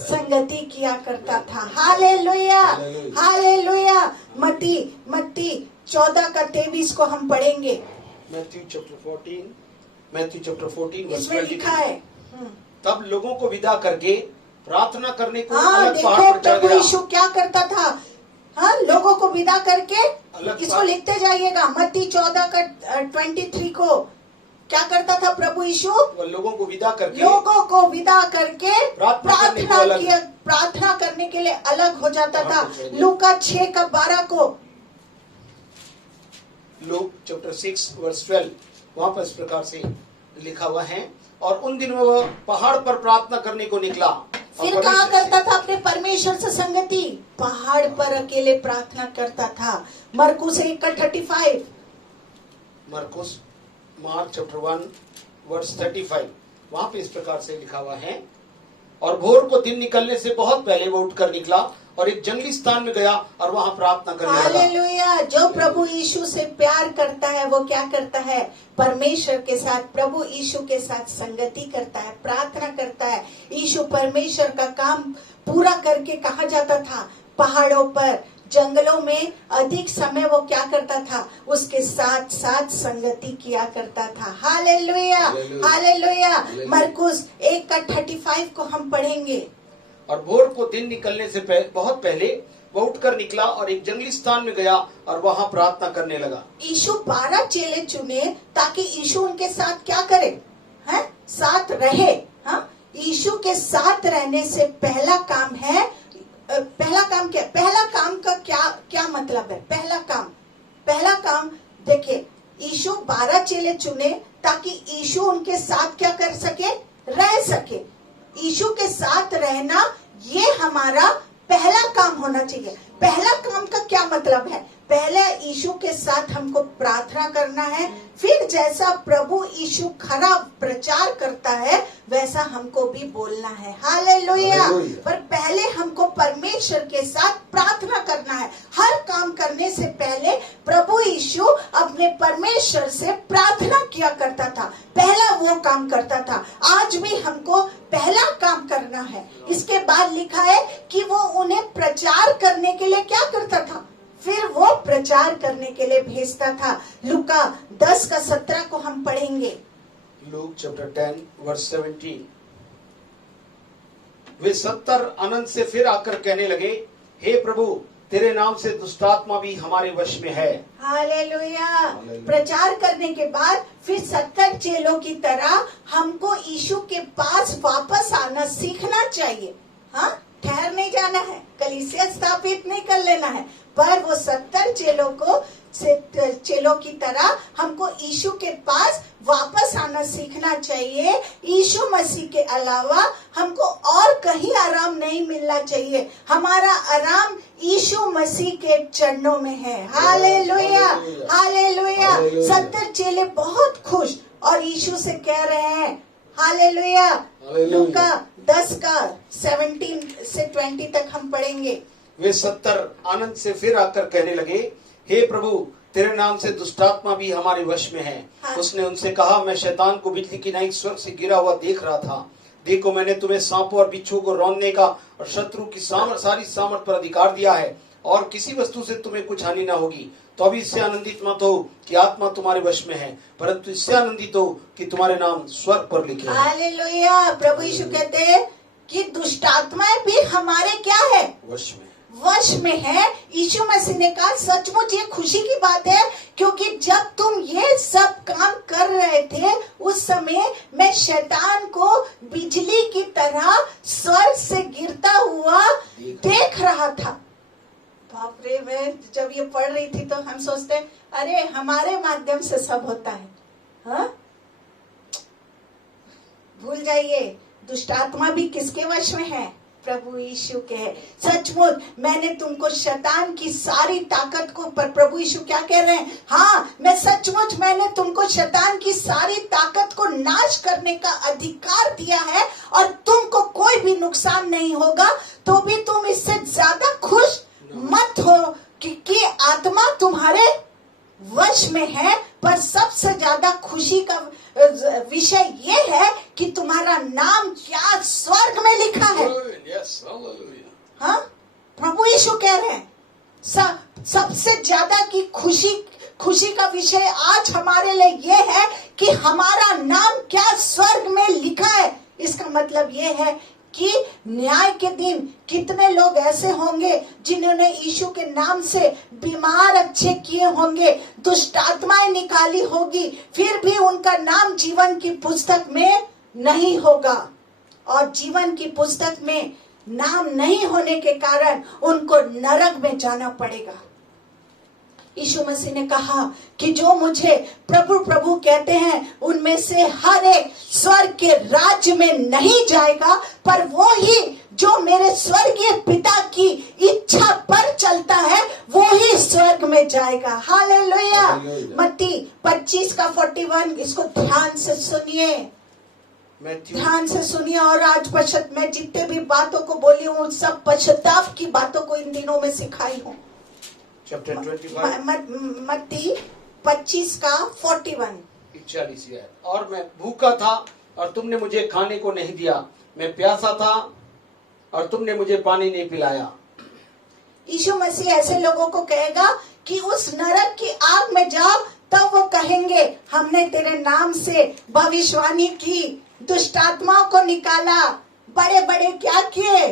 संगति किया करता था। हालेलुया। हालेलुया। मत्ती 14:23 को हम पढ़ेंगे। मैथ्यू चैप्टर 14 इसमें लिखा है, तब लोगों को विदा करके प्रार्थना करने को हाँ, अलग पहाड़ देखो पर चढ़ प्रभु गया। यीशु क्या करता था? हाँ, लोगों को विदा करके, इसको पहाड़। लिखते जाइएगा। मत्ती 14:23 को क्या करता था प्रभु यीशु? लोगों को विदा करके प्रार्थना करने के लिए अलग हो जाता था। लूका 6:12 को, लूक चैप्टर 6 वर्स 12, वहां पर इस प्रकार से लिखा हुआ है, और उन दिनों वह पहाड़ पर प्रार्थना करने को निकला। फिर कहाँ करता था अपने परमेश्वर से संगति? पहाड़ पर अकेले प्रार्थना करता था। मरकुस 1:35, मार्क चैप्टर 1 वर्स 35, वहां पे इस प्रकार से लिखा हुआ है, और भोर को दिन निकलने से बहुत पहले वो उठकर निकला और एक जंगली स्थान में गया और वहां प्रार्थना करने लगा। हालेलुया। जो प्रभु यीशु से प्यार करता है वो क्या करता है? परमेश्वर के साथ, प्रभु यीशु के साथ संगति करता है, प्रार्थना करता है। यीशु परमेश्वर का काम पूरा करके कहाँ जाता था? पहाड़ों पर, जंगलों में अधिक समय वो क्या करता था? उसके साथ साथ संगति किया करता था। हालेलुया। हालेलुया। मरकुस 1:35 को हम पढ़ेंगे। और भोर को दिन निकलने से बहुत पहले वो उठकर निकला और एक जंगली स्थान में गया और वहां प्रार्थना करने लगा। यीशु 12 चेले चुने ताकि यीशु उनके साथ क्या करे? हैं? साथ रहे। हाँ, यीशु के साथ रहने से पहला काम है पहला काम क्या है? पहला काम का क्या क्या मतलब है? पहला काम देखिए, यीशु 12 चेले चुने ताकि यीशु उनके साथ क्या कर सके? रह सके। यीशु के साथ रहना ये हमारा पहला काम होना चाहिए। पहला काम का क्या मतलब है? पहले यीशु के साथ हमको प्रार्थना करना है, फिर जैसा प्रभु यीशु खरा प्रचार करता है वैसा हमको भी बोलना है। हालेलुया। पर पहले हमको परमेश्वर के साथ प्रार्थना करना है। हर काम करने से पहले प्रभु यीशु अपने परमेश्वर से प्रार्थना किया करता था, पहला वो काम करता था। आज भी हमको पहला काम करना है। इसके बाद लिखा है कि वो उन्हें प्रचार करने के लिए क्या करता था? फिर वो प्रचार करने के लिए भेजता था। लूका 10:17 को हम पढ़ेंगे। Luke chapter 10 verse 17। वे 70 अनंत से फिर आकर कहने लगे, हे प्रभु, तेरे नाम से दुष्टात्मा भी हमारे वश में है। हालेलुया। प्रचार करने के बाद फिर 70 चेलों की तरह हमको यीशु के पास वापस आना सीखना चाहिए। हाँ, ठहर नहीं जाना है, कलीसिया स्थापित नहीं कर लेना है, पर वो 70 चेलों की तरह हमको यीशु के पास वापस आना सीखना चाहिए। यीशु मसीह के अलावा हमको और कहीं आराम नहीं मिलना चाहिए। हमारा आराम यीशु मसीह के चरणों में है। Hallelujah, hallelujah. 70 चेले बहुत खुश और यीशु से कह रहे हैं, हालेलुया। लूका 10:17 से 20 तक हम पढ़ेंगे। वे 70 आनंद से फिर आकर कहने लगे, हे प्रभु, तेरे नाम से दुष्टात्मा भी हमारे वश में है। हाँ। उसने उनसे कहा, मैं शैतान को बिजली की नाई स्वर्ग से गिरा हुआ देख रहा था। देखो, मैंने तुम्हें सांपों और बिच्छू को रौंदने का और शत्रु की सारी सामर्थ पर अधिकार दिया है, और किसी वस्तु से तुम्हें कुछ हानि न होगी। तो अभी इससे आनंदित मत हो कि आत्मा तुम्हारे वश में है, परंतु इससे आनंदित हो कि तुम्हारे नाम स्वर्ग पर लिखे हैं। हालेलुया। प्रभु यीशु कहते हैं कि दुष्ट आत्माएं भी हमारे क्या है? वश में है। यीशु मसीह ने कहा, सचमुच ये खुशी की बात है, क्योंकि जब तुम ये सब काम कर रहे थे उस समय मैं शैतान को बिजली की तरह स्वर्ग से गिरता हुआ देख रहा था। बाप रे, मैं जब ये पढ़ रही थी तो हम सोचते, अरे हमारे माध्यम से सब होता है। हाँ, भूल जाइए, दुष्ट आत्मा भी किसके वश में है? प्रभु यीशु के है। सचमुच मैंने तुमको शैतान की सारी ताकत को, पर प्रभु यीशु क्या कह रहे हैं? हाँ, मैंने तुमको शैतान की सारी ताकत को नाश करने का अधिकार दिया है, और तुमको कोई भी नुकसान नहीं होगा। तो भी तुम इससे ज्यादा खुश मत हो कि आत्मा तुम्हारे वश में है, पर सबसे ज्यादा खुशी का विषय ये है कि तुम्हारा नाम क्या स्वर्ग में लिखा है। हाँ, प्रभु यीशु कह रहे हैं, सबसे ज्यादा की खुशी का विषय आज हमारे लिए ये है कि हमारा नाम क्या स्वर्ग में लिखा है। इसका मतलब ये है कि न्याय के दिन कितने लोग ऐसे होंगे जिन्होंने यीशु के नाम से बीमार अच्छे किए होंगे, दुष्ट आत्माएं निकाली होगी, फिर भी उनका नाम जीवन की पुस्तक में नहीं होगा, और जीवन की पुस्तक में नाम नहीं होने के कारण उनको नरक में जाना पड़ेगा। यीशु मसीह ने कहा कि जो मुझे प्रभु प्रभु कहते हैं उनमें से हर एक स्वर्ग के राज्य में नहीं जाएगा, पर वो ही जो मेरे स्वर्गीय पिता की इच्छा पर चलता है वो ही स्वर्ग में जाएगा। हालेलुया। मत्ती 25:41, इसको ध्यान से सुनिए, ध्यान से सुनिए। और आज मैं जितने भी बातों को बोली हूँ सब पश्चाताप की बातों को इन दिनों में सिखाई हूँ। मत्ती 25:41। और मैं भूखा था और तुमने मुझे खाने को नहीं दिया, मैं प्यासा था और तुमने मुझे पानी नहीं पिलाया। यीशु मसीह ऐसे लोगों को कहेगा कि उस नरक की आग में जाओ, तब वो कहेंगे हमने तेरे नाम से भविष्यवाणी की, दुष्ट आत्माओं को निकाला, बड़े बड़े क्या किए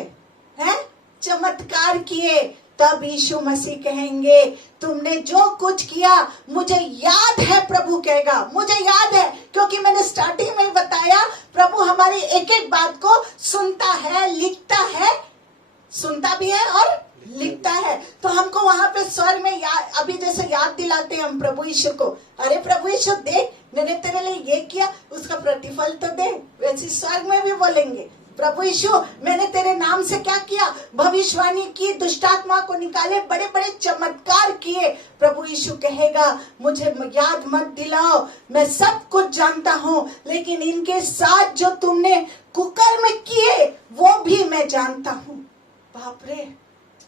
हैं, चमत्कार किए। तब यीशु मसीह कहेंगे तुमने जो कुछ किया मुझे याद है। प्रभु कहेगा मुझे याद है, क्योंकि मैंने स्टार्टिंग में बताया प्रभु हमारी एक एक बात को सुनता है, लिखता है, सुनता भी है और लिखता है। तो हमको वहां पे स्वर्ग में अभी जैसे याद दिलाते हैं हम प्रभु यीशु को, अरे प्रभु यीशु देख मैंने तेरे लिए ये किया, उसका प्रतिफल तो दे। वैसे स्वर्ग में भी बोलेंगे, प्रभु यीशु मैंने तेरे नाम से क्या किया, भविष्यवाणी की, दुष्टात्मा को निकाले, बड़े बड़े चमत्कार किए। प्रभु यीशु कहेगा मुझे याद मत दिलाओ, मैं सब कुछ जानता हूँ, लेकिन इनके साथ जो तुमने कुकर्म किए वो भी मैं जानता हूँ। बाप रे,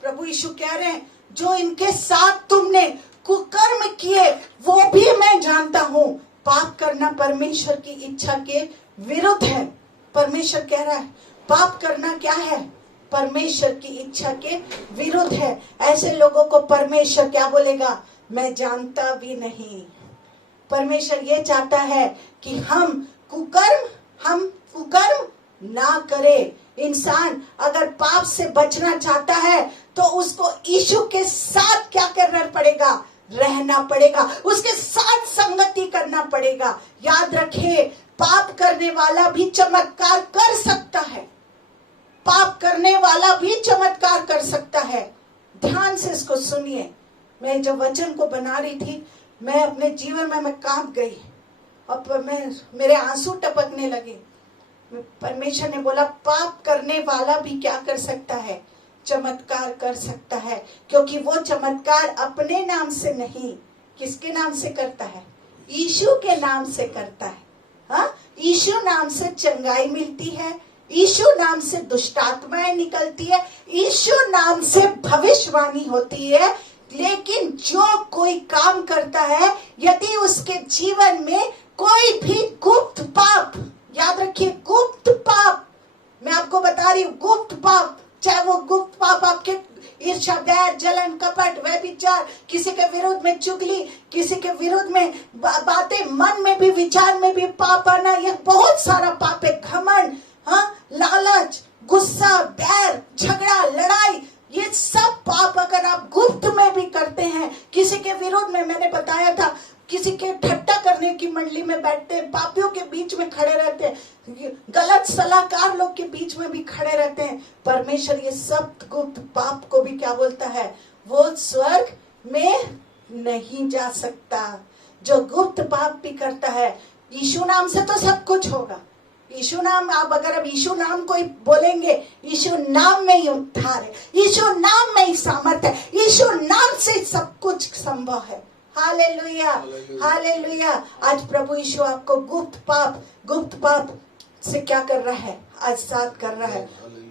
प्रभु यीशु कह रहे हैं जो इनके साथ तुमने कुकर्म किए वो भी मैं जानता हूँ। पाप करना परमेश्वर की इच्छा के विरुद्ध है। परमेश्वर कह रहा है पाप करना क्या है, परमेश्वर की इच्छा के विरुद्ध है। ऐसे लोगों को परमेश्वर क्या बोलेगा, मैं जानता भी नहीं। परमेश्वर ये चाहता है कि हम कुकर्म ना करे। इंसान अगर पाप से बचना चाहता है तो उसको यीशु के साथ क्या करना पड़ेगा, रहना पड़ेगा, उसके साथ संगति करना पड़ेगा। याद रखे, पाप करने वाला भी चमत्कार कर सकता है, पाप करने वाला भी चमत्कार कर सकता है। ध्यान से इसको सुनिए। मैं जब वचन को बना रही थी, मैं अपने जीवन में मैं कांप गई, अब मेरे आंसू टपकने लगे। परमेश्वर ने बोला पाप करने वाला भी क्या कर सकता है, चमत्कार कर सकता है, क्योंकि वो चमत्कार अपने नाम से नहीं, किसके नाम से करता है, यीशु के नाम से करता है। हाँ, यीशु नाम से चंगाई मिलती है, यीशु नाम से दुष्टात्माएं निकलती है, यीशु नाम से भविष्यवाणी होती है। लेकिन जो कोई काम करता है, यदि उसके जीवन में कोई भी गुप्त पाप, याद रखिए गुप्त पाप, मैं आपको बता रही हूँ गुप्त पाप, चाहे वो गुप्त पाप आपके ईर्ष्या, बैर, जलन, कपट, व्यभिचार, किसी के विरुद्ध में चुगली, किसी के विरुद्ध में बातें, मन में भी विचार में भी पाप आना, ये बहुत सारा पाप है। घमंड, हाँ, लालच, गुस्सा, बैर, झगड़ा, लड़ाई, ये सब पाप अगर आप गुप्त में भी करते हैं, किसी के विरोध में, मैंने बताया था किसी के ठट्टा करने की मंडली में बैठते हैं, पापियों के बीच में खड़े रहते हैं, गलत सलाहकार लोग के बीच में भी खड़े रहते हैं। परमेश्वर ये सब गुप्त पाप को भी क्या बोलता है, वो स्वर्ग में नहीं जा सकता। जो गुप्त पाप भी करता है, यीशु नाम से तो सब कुछ होगा। यीशु नाम, आप अगर अब यीशु नाम को ही बोलेंगे, यीशु नाम में ही उद्धार है, यीशु नाम में ही सामर्थ है, यीशु नाम से सब कुछ संभव है। Hallelujah, hallelujah. आज प्रभु यीशु आपको गुप्त पाप से क्या कर रहा है, आजाद कर रहा है।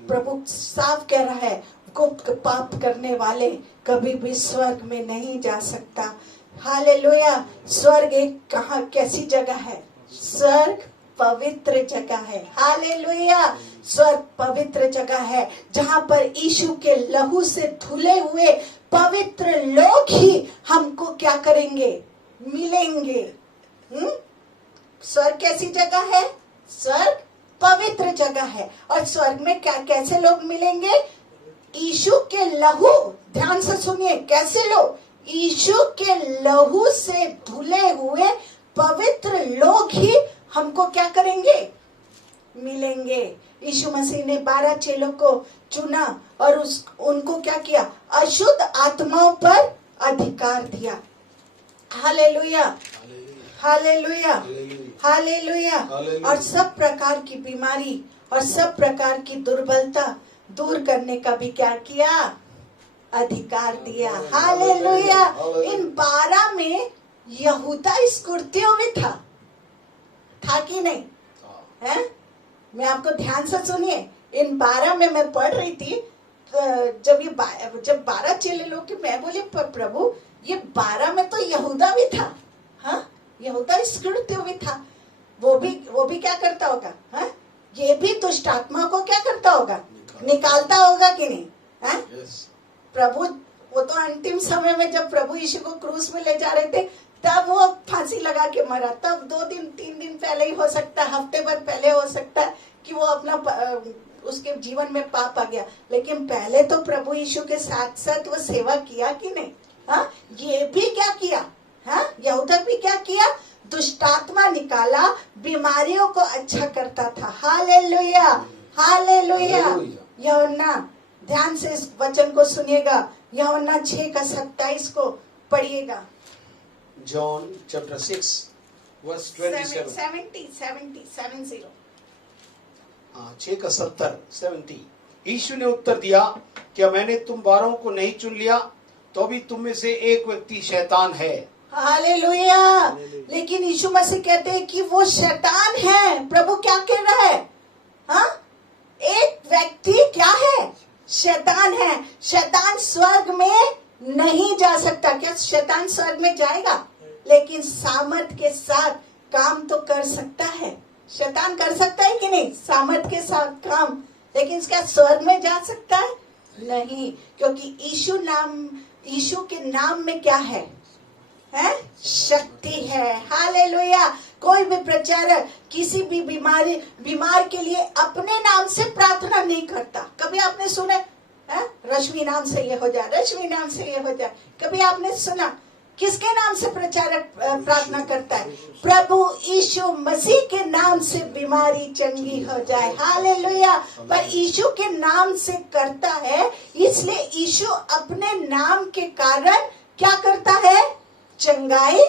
प्रभु साफ कह रहा है गुप्त पाप करने वाले कभी भी स्वर्ग में नहीं जा सकता। हालेलुया। स्वर्ग एक कहाँ, कैसी जगह है, स्वर्ग पवित्र जगह है। हालेलुया। स्वर्ग पवित्र जगह है जहाँ पर यीशु के लहू से धुले हुए पवित्र लोग ही हमको क्या करेंगे, मिलेंगे। स्वर्ग कैसी जगह है, स्वर्ग पवित्र जगह है। और स्वर्ग में क्या, कैसे लोग मिलेंगे, यीशु के लहू, ध्यान से सुनिए, कैसे लोग, यीशु के लहू से धुले हुए पवित्र लोग ही हमको क्या करेंगे, मिलेंगे। यीशु मसीह ने 12 चेलों को चुना और उनको क्या किया, अशुद्ध आत्माओं पर अधिकार दिया। Hallelujah, hallelujah, hallelujah. और सब प्रकार की बीमारी और सब प्रकार की दुर्बलता दूर करने का भी क्या किया, अधिकार दिया। हालेलुया। इन 12 में यहूदा इस्करियोती भी था कि नहीं है? मैं आपको ध्यान से सुनिए, इन 12 में मैं पढ़ रही थी, जब 12 चेले लोग की, मैं बोली प्रभु ये 12 में तो यहूदा भी था। हाँ, यहूदा इस्करियोती भी था। वो भी क्या करता होगा, हाँ, ये भी दुष्ट आत्मा को क्या करता होगा, निकालता होगा कि नहीं है? प्रभु, वो तो अंतिम समय में जब प्रभु यीशु को क्रूस में ले जा रहे थे, तब वो फांसी लगा के मरा। तब 2 दिन 3 दिन पहले ही हो सकता है, हफ्ते भर पहले हो सकता है कि वो अपना उसके जीवन में पाप आ गया। लेकिन पहले तो प्रभु यीशु के साथ साथ वो सेवा किया कि नहीं? हाँ, ये भी क्या किया, हाँ, यहूदा भी क्या किया, दुष्टात्मा निकाला, बीमारियों को अच्छा करता था। Hallelujah, hallelujah. यूहन्ना ध्यान से इस वचन को सुनिएगा। यूहन्ना 6:27 को पढ़िएगा। John chapter 6 verse 27. 70. 6:70. यीशु ने उत्तर दिया, क्या मैंने तुम 12 को नहीं चुन लिया? तो भी तुम में से एक व्यक्ति शैतान है। हालेलुया। लेकिन यीशु मसीह कहते हैं कि वो शैतान है। प्रभु क्या कह रहा है? हाँ, एक व्यक्ति क्या है? शैतान है। शैतान स्वर्ग में नहीं जा सकता। क्या शैतान स्वर्ग में जाएगा? लेकिन सामर्थ के साथ काम तो कर सकता है। शैतान कर सकता है कि नहीं? सामर्थ के साथ काम। लेकिन क्या स्वर्ग में जा सकता है? नहीं, क्योंकि यीशु के नाम में क्या है? शक्ति है। हालेलुया। कोई भी प्रचारक किसी भी बीमार के लिए अपने नाम से प्रार्थना नहीं करता। कभी आपने सुना रश्मि नाम से ये हो जाए, रश्मि नाम से ये हो जाए? कभी आपने सुना? किसके नाम से प्रचारक प्रार्थना करता है? प्रभु यीशु मसीह के नाम से बीमारी चंगी हो जाए। हालेलुया। पर यीशु के नाम से करता है, इसलिए यीशु अपने नाम के कारण क्या करता है? चंगाई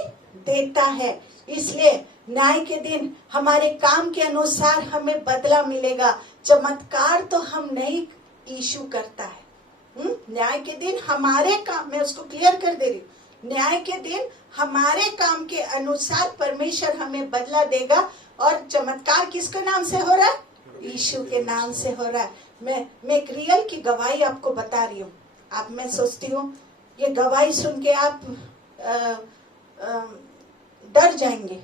देता है। इसलिए न्याय के दिन हमारे काम के अनुसार हमें बदला मिलेगा। चमत्कार तो हम नहीं, यीशु करता है। न्याय के दिन हमारे काम, मैं उसको क्लियर कर दे रही हूँ, न्याय के दिन हमारे काम के अनुसार परमेश्वर हमें बदला देगा। और चमत्कार किसके नाम से हो रहा है? यीशु के नाम से हो रहा है। मैं एक रियल की गवाही आपको बता रही हूँ। मैं सोचती हूँ ये गवाही सुन के आप डर जाएंगे।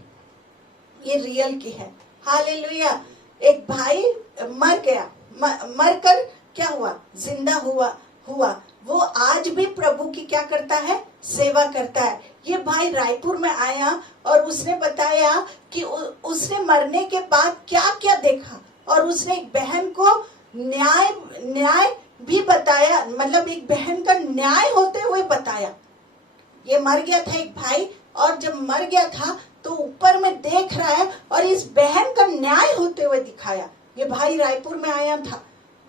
ये रियल की है। हालेलुया। एक भाई मर गया, मरकर क्या हुआ? जिंदा हुआ। वो आज भी प्रभु की क्या करता है? सेवा करता है। ये भाई रायपुर में आया और उसने बताया कि उसने मरने के बाद क्या क्या देखा, और उसने एक बहन को न्याय भी बताया, मतलब एक बहन का न्याय होते हुए बताया। ये मर गया था एक भाई, और जब मर गया था तो ऊपर में देख रहा है और इस बहन का न्याय होते हुए दिखाया। ये भाई रायपुर में आया था।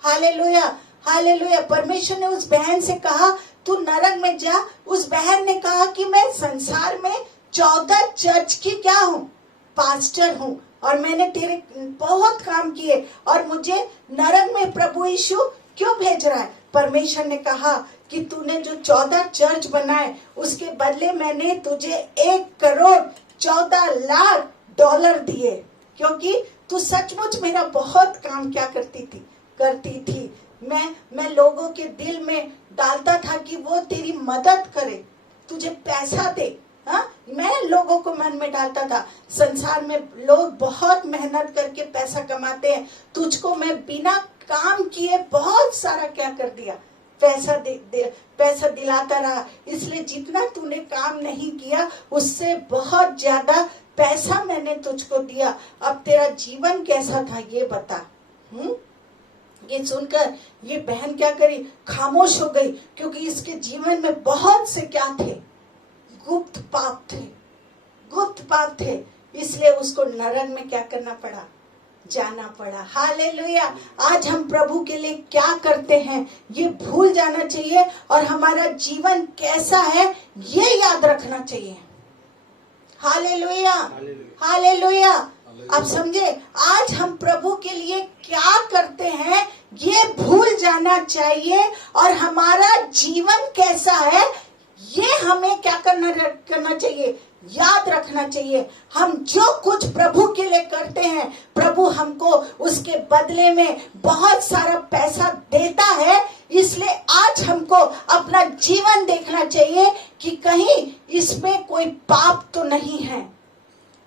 हालेलुया। हालेलुया। परमेश्वर ने उस बहन से कहा तू नरक में जा। उस बहन ने कहा कि मैं संसार में 14 चर्च की क्या हूँ? पास्टर हूँ, और मैंने तेरे बहुत काम किए, और मुझे नरक में प्रभु यीशु क्यों भेज रहा है? परमेश्वर ने कहा कि तूने जो 14 चर्च बनाए उसके बदले मैंने तुझे 1,14,00,000 डॉलर दिए, क्योंकि तू सचमुच मेरा बहुत काम क्या करती थी। मैं लोगों के दिल में डालता था कि वो तेरी मदद करे, तुझे पैसा दे। मैं लोगों को मन में डालता था। संसार में लोग बहुत मेहनत करके पैसा कमाते हैं, तुझको मैं बिना काम किए बहुत सारा क्या कर दिया? पैसा दिलाता रहा। इसलिए जितना तूने काम नहीं किया उससे बहुत ज्यादा पैसा मैंने तुझको दिया। अब तेरा जीवन कैसा था ये बता। ये सुनकर ये बहन क्या करी? खामोश हो गई, क्योंकि इसके जीवन में बहुत से क्या थे? गुप्त पाप थे। इसलिए उसको नरक में क्या करना पड़ा? जाना पड़ा। हालेलुया। आज हम प्रभु के लिए क्या करते हैं ये भूल जाना चाहिए, और हमारा जीवन कैसा है ये याद रखना चाहिए। हालेलुया। हालेलुया। आप समझे? आज हम प्रभु के लिए क्या करते हैं ये भूल जाना चाहिए, और हमारा जीवन कैसा है ये हमें क्या करना चाहिए? याद रखना चाहिए। हम जो कुछ प्रभु के लिए करते हैं, प्रभु हमको उसके बदले में बहुत सारा पैसा देता है। इसलिए आज हमको अपना जीवन देखना चाहिए कि कहीं इसमें कोई पाप तो नहीं है।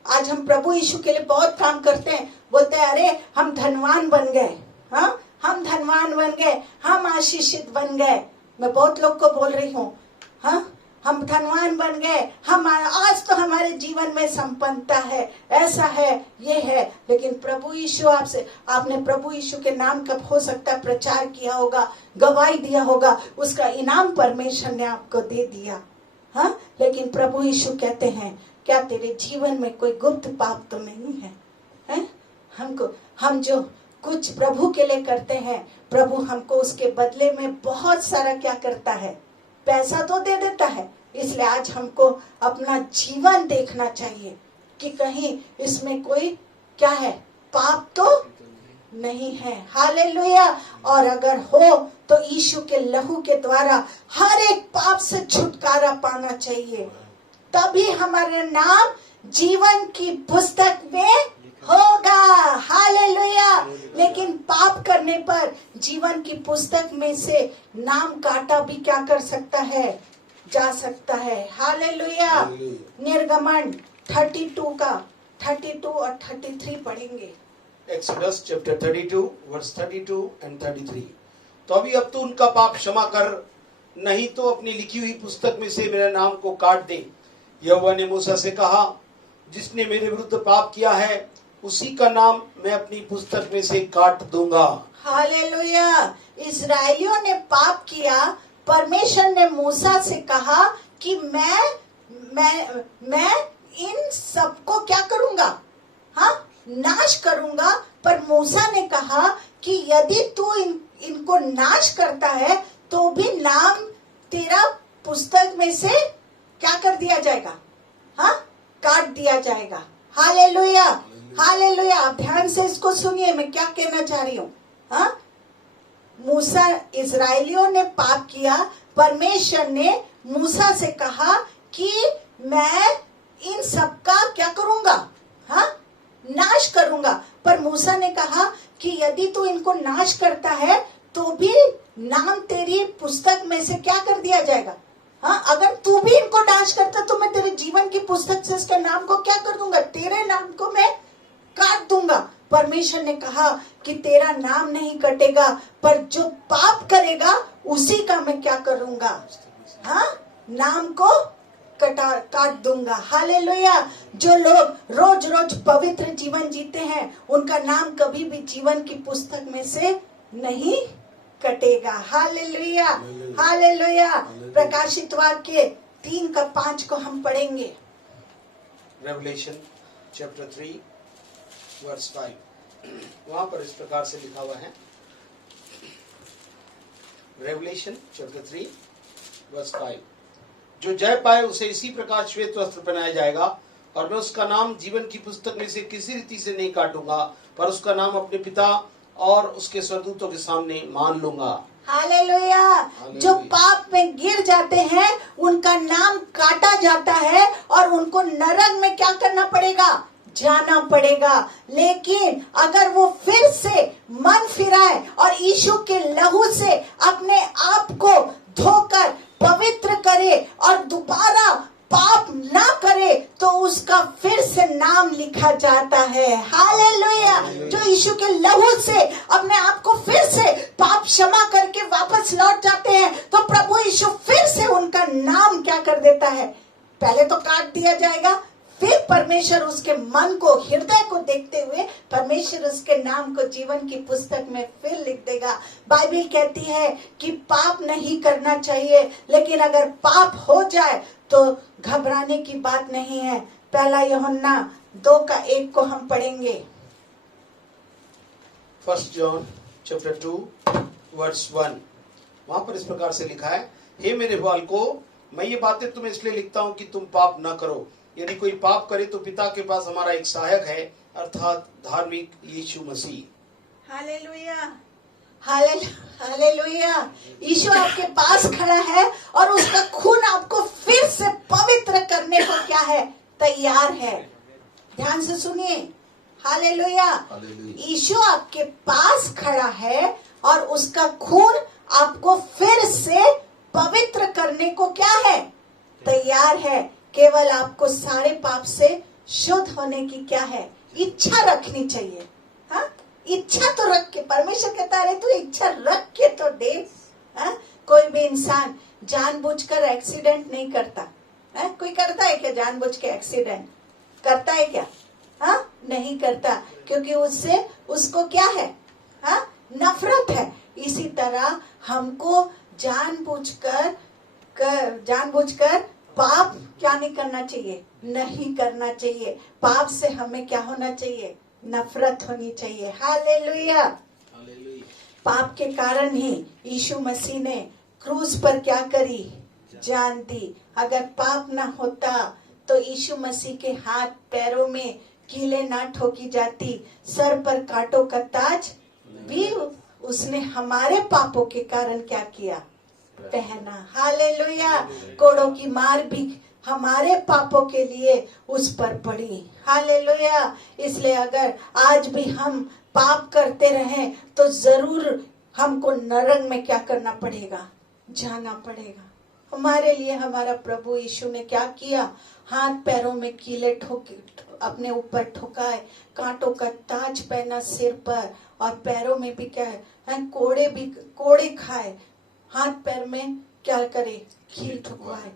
आज हम प्रभु यीशु के लिए बहुत काम करते हैं, बोलते हैं अरे हम धनवान बन गए, हम धनवान बन गए, हम आशीषित बन गए। मैं बहुत लोग को बोल रही हूँ, हम धनवान बन गए, हम आज तो हमारे जीवन में संपन्नता है, ऐसा है, ये है। लेकिन प्रभु यीशु आपने प्रभु यीशु के नाम का हो सकता है प्रचार किया होगा, गवाही दिया होगा, उसका इनाम परमेश्वर ने आपको दे दिया। लेकिन प्रभु यीशु कहते हैं क्या तेरे जीवन में कोई गुप्त पाप तो नहीं है? हम जो कुछ प्रभु के लिए करते हैं, प्रभु हमको उसके बदले में बहुत सारा क्या करता है, पैसा तो दे देता है। इसलिए आज हमको अपना जीवन देखना चाहिए कि कहीं इसमें कोई क्या है, पाप तो नहीं है। हालेलुया। और अगर हो तो यीशु के लहू के द्वारा हर एक पाप से छुटकारा पाना चाहिए, तभी हमारा नाम जीवन की पुस्तक में होगा। हालेलुया। लेकिन पाप करने पर जीवन की पुस्तक में से नाम काटा भी क्या कर सकता है, जा सकता है। हालेलुया। निर्गमन 32 का 32 और 33 पढ़ेंगे। Exodus chapter 32 verse 32 and 33। तो अभी अब तो उनका पाप क्षमा कर, नहीं तो अपनी लिखी हुई पुस्तक में से मेरे नाम को काट दे। यहोवा ने मूसा से कहा, जिसने मेरे विरुद्ध पाप किया है उसी का नाम मैं अपनी पुस्तक में से काट दूंगा। हालेलुया। इस्राएलियों ने पाप किया, परमेश्वर ने मूसा से कहा कि मैं इन सबको क्या करूंगा, हाँ, नाश करूंगा। पर मूसा ने कहा कि यदि तू इनको नाश करता है तो भी नाम तेरा पुस्तक में से क्या कर दिया जाएगा, हाँ, काट दिया जाएगा। हालेलुया। हालेलुया। आप ध्यान से इसको सुनिए, मैं क्या कहना चाह रही हूँ। हाँ, मूसा, इजरायलियों ने पाप किया, परमेश्वर ने मूसा से कहा कि मैं इन सबका क्या करूंगा, हाँ, नाश करूंगा। पर मूसा ने कहा कि यदि तू इनको नाश करता है तो भी नाम तेरी पुस्तक में से क्या कर दिया जाएगा, हाँ, अगर तू भी इनको नाश करता तो मैं तेरे जीवन की पुस्तक से इसके नाम को क्या कर दूंगा, तेरे नाम को मैं काट दूंगा। परमेश्वर ने कहा कि तेरा नाम नहीं कटेगा, पर जो पाप करेगा उसी का मैं क्या करूंगा, हाँ, नाम को काट दूंगा। हालेलुया। जो लोग रोज रोज पवित्र जीवन जीते हैं उनका नाम कभी भी जीवन की पुस्तक में से नहीं कटेगा। हालेलुया। हालेलुया। प्रकाशित वाक्य 3 का 5 को हम पढ़ेंगे। रेवलेशन चैप्टर 3 वर्स 5, वहां पर इस प्रकार से लिखा हुआ है। रेवलेशन चैप्टर 3 वर्स 5, जो जय पाए उसे इसी प्रकार श्वेत वस्त्र पहनाया जाएगा, और मैं उसका नाम जीवन की पुस्तक में से किसी रीति से नहीं काटूंगा, पर उसका नाम अपने पिता और उसके स्वर्गदूतों के सामने मान लूंगा। हालेलुया। जो पाप में गिर जाते हैं उनका नाम काटा जाता है और उनको नरक में क्या करना पड़ेगा, जाना पड़ेगा। लेकिन अगर वो फिर से मन फिराए और यीशु के लहू से अपने आप को धोकर पवित्र करे और दोबारा पाप ना करे तो उसका फिर से नाम लिखा जाता है। हालेलुया। जो यीशु के लहू से अपने आप को फिर से पाप क्षमा करके वापस लौट जाते हैं तो प्रभु यीशु फिर से उनका नाम क्या कर देता है, पहले तो काट दिया जाएगा, फिर परमेश्वर उसके मन को, हृदय को देखते हुए परमेश्वर उसके नाम को जीवन की पुस्तक में फिर लिख देगा। बाइबल कहती है कि पाप नहीं करना चाहिए, लेकिन अगर पाप हो जाए तो घबराने की बात नहीं है। पहला यूहन्ना 2 का 1 को हम पढ़ेंगे। 1 जॉन चैप्टर 2 वर्स 1, वहां पर इस प्रकार से लिखा है, हे मेरे बालकों, मैं ये बातें तुम्हें इसलिए लिखता हूँ कि तुम पाप न करो। यदि कोई पाप करे तो पिता के पास हमारा एक सहायक है, अर्थात धार्मिक यीशु मसीह। हालेलुया। हालेलुया। यीशु आपके पास खड़ा है और उसका खून आपको फिर से पवित्र करने को क्या है, तैयार है। ध्यान से सुनिए। हालेलुया। यीशु आपके पास खड़ा है और उसका खून आपको फिर से पवित्र करने को क्या है, तैयार है। केवल आपको सारे पाप से शुद्ध होने की क्या है, इच्छा रखनी चाहिए। हाँ, इच्छा तो रख के, परमेश्वर कहता है तू इच्छा रख के तो देख। हाँ? कोई भी इंसान जानबूझकर एक्सीडेंट नहीं करता। हाँ? कोई करता है क्या जानबूझ के एक्सीडेंट, करता है क्या? हाँ, नहीं करता, क्योंकि उससे उसको क्या है, हाँ, नफरत है। इसी तरह हमको जानबूझकर पाप क्या नहीं करना चाहिए, नहीं करना चाहिए। पाप से हमें क्या होना चाहिए, नफरत होनी चाहिए। हालेलुया। पाप के कारण ही यीशु मसीह ने क्रूस पर क्या करी? जान दी। अगर पाप ना होता तो यीशु मसीह के हाथ पैरों में कीले ना ठोकी जाती, सर पर कांटों का ताज भी उसने हमारे पापों के कारण क्या किया? पहना। हालेलुया। कोड़ों की मार भी हमारे पापों के लिए उस पर पड़ी। हालेलुया। इसलिए अगर आज भी हम पाप करते रहें तो जरूर हमको नरक में क्या करना पड़ेगा? जाना पड़ेगा। हमारे लिए हमारा प्रभु यीशु ने क्या किया? हाथ पैरों में कीले ठोके, अपने ऊपर ठुकाए, कांटों का ताज पहना सिर पर, और पैरों में भी क्या है? कोड़े खाए, हाथ पैर में क्या करे? कील ठुकवाए,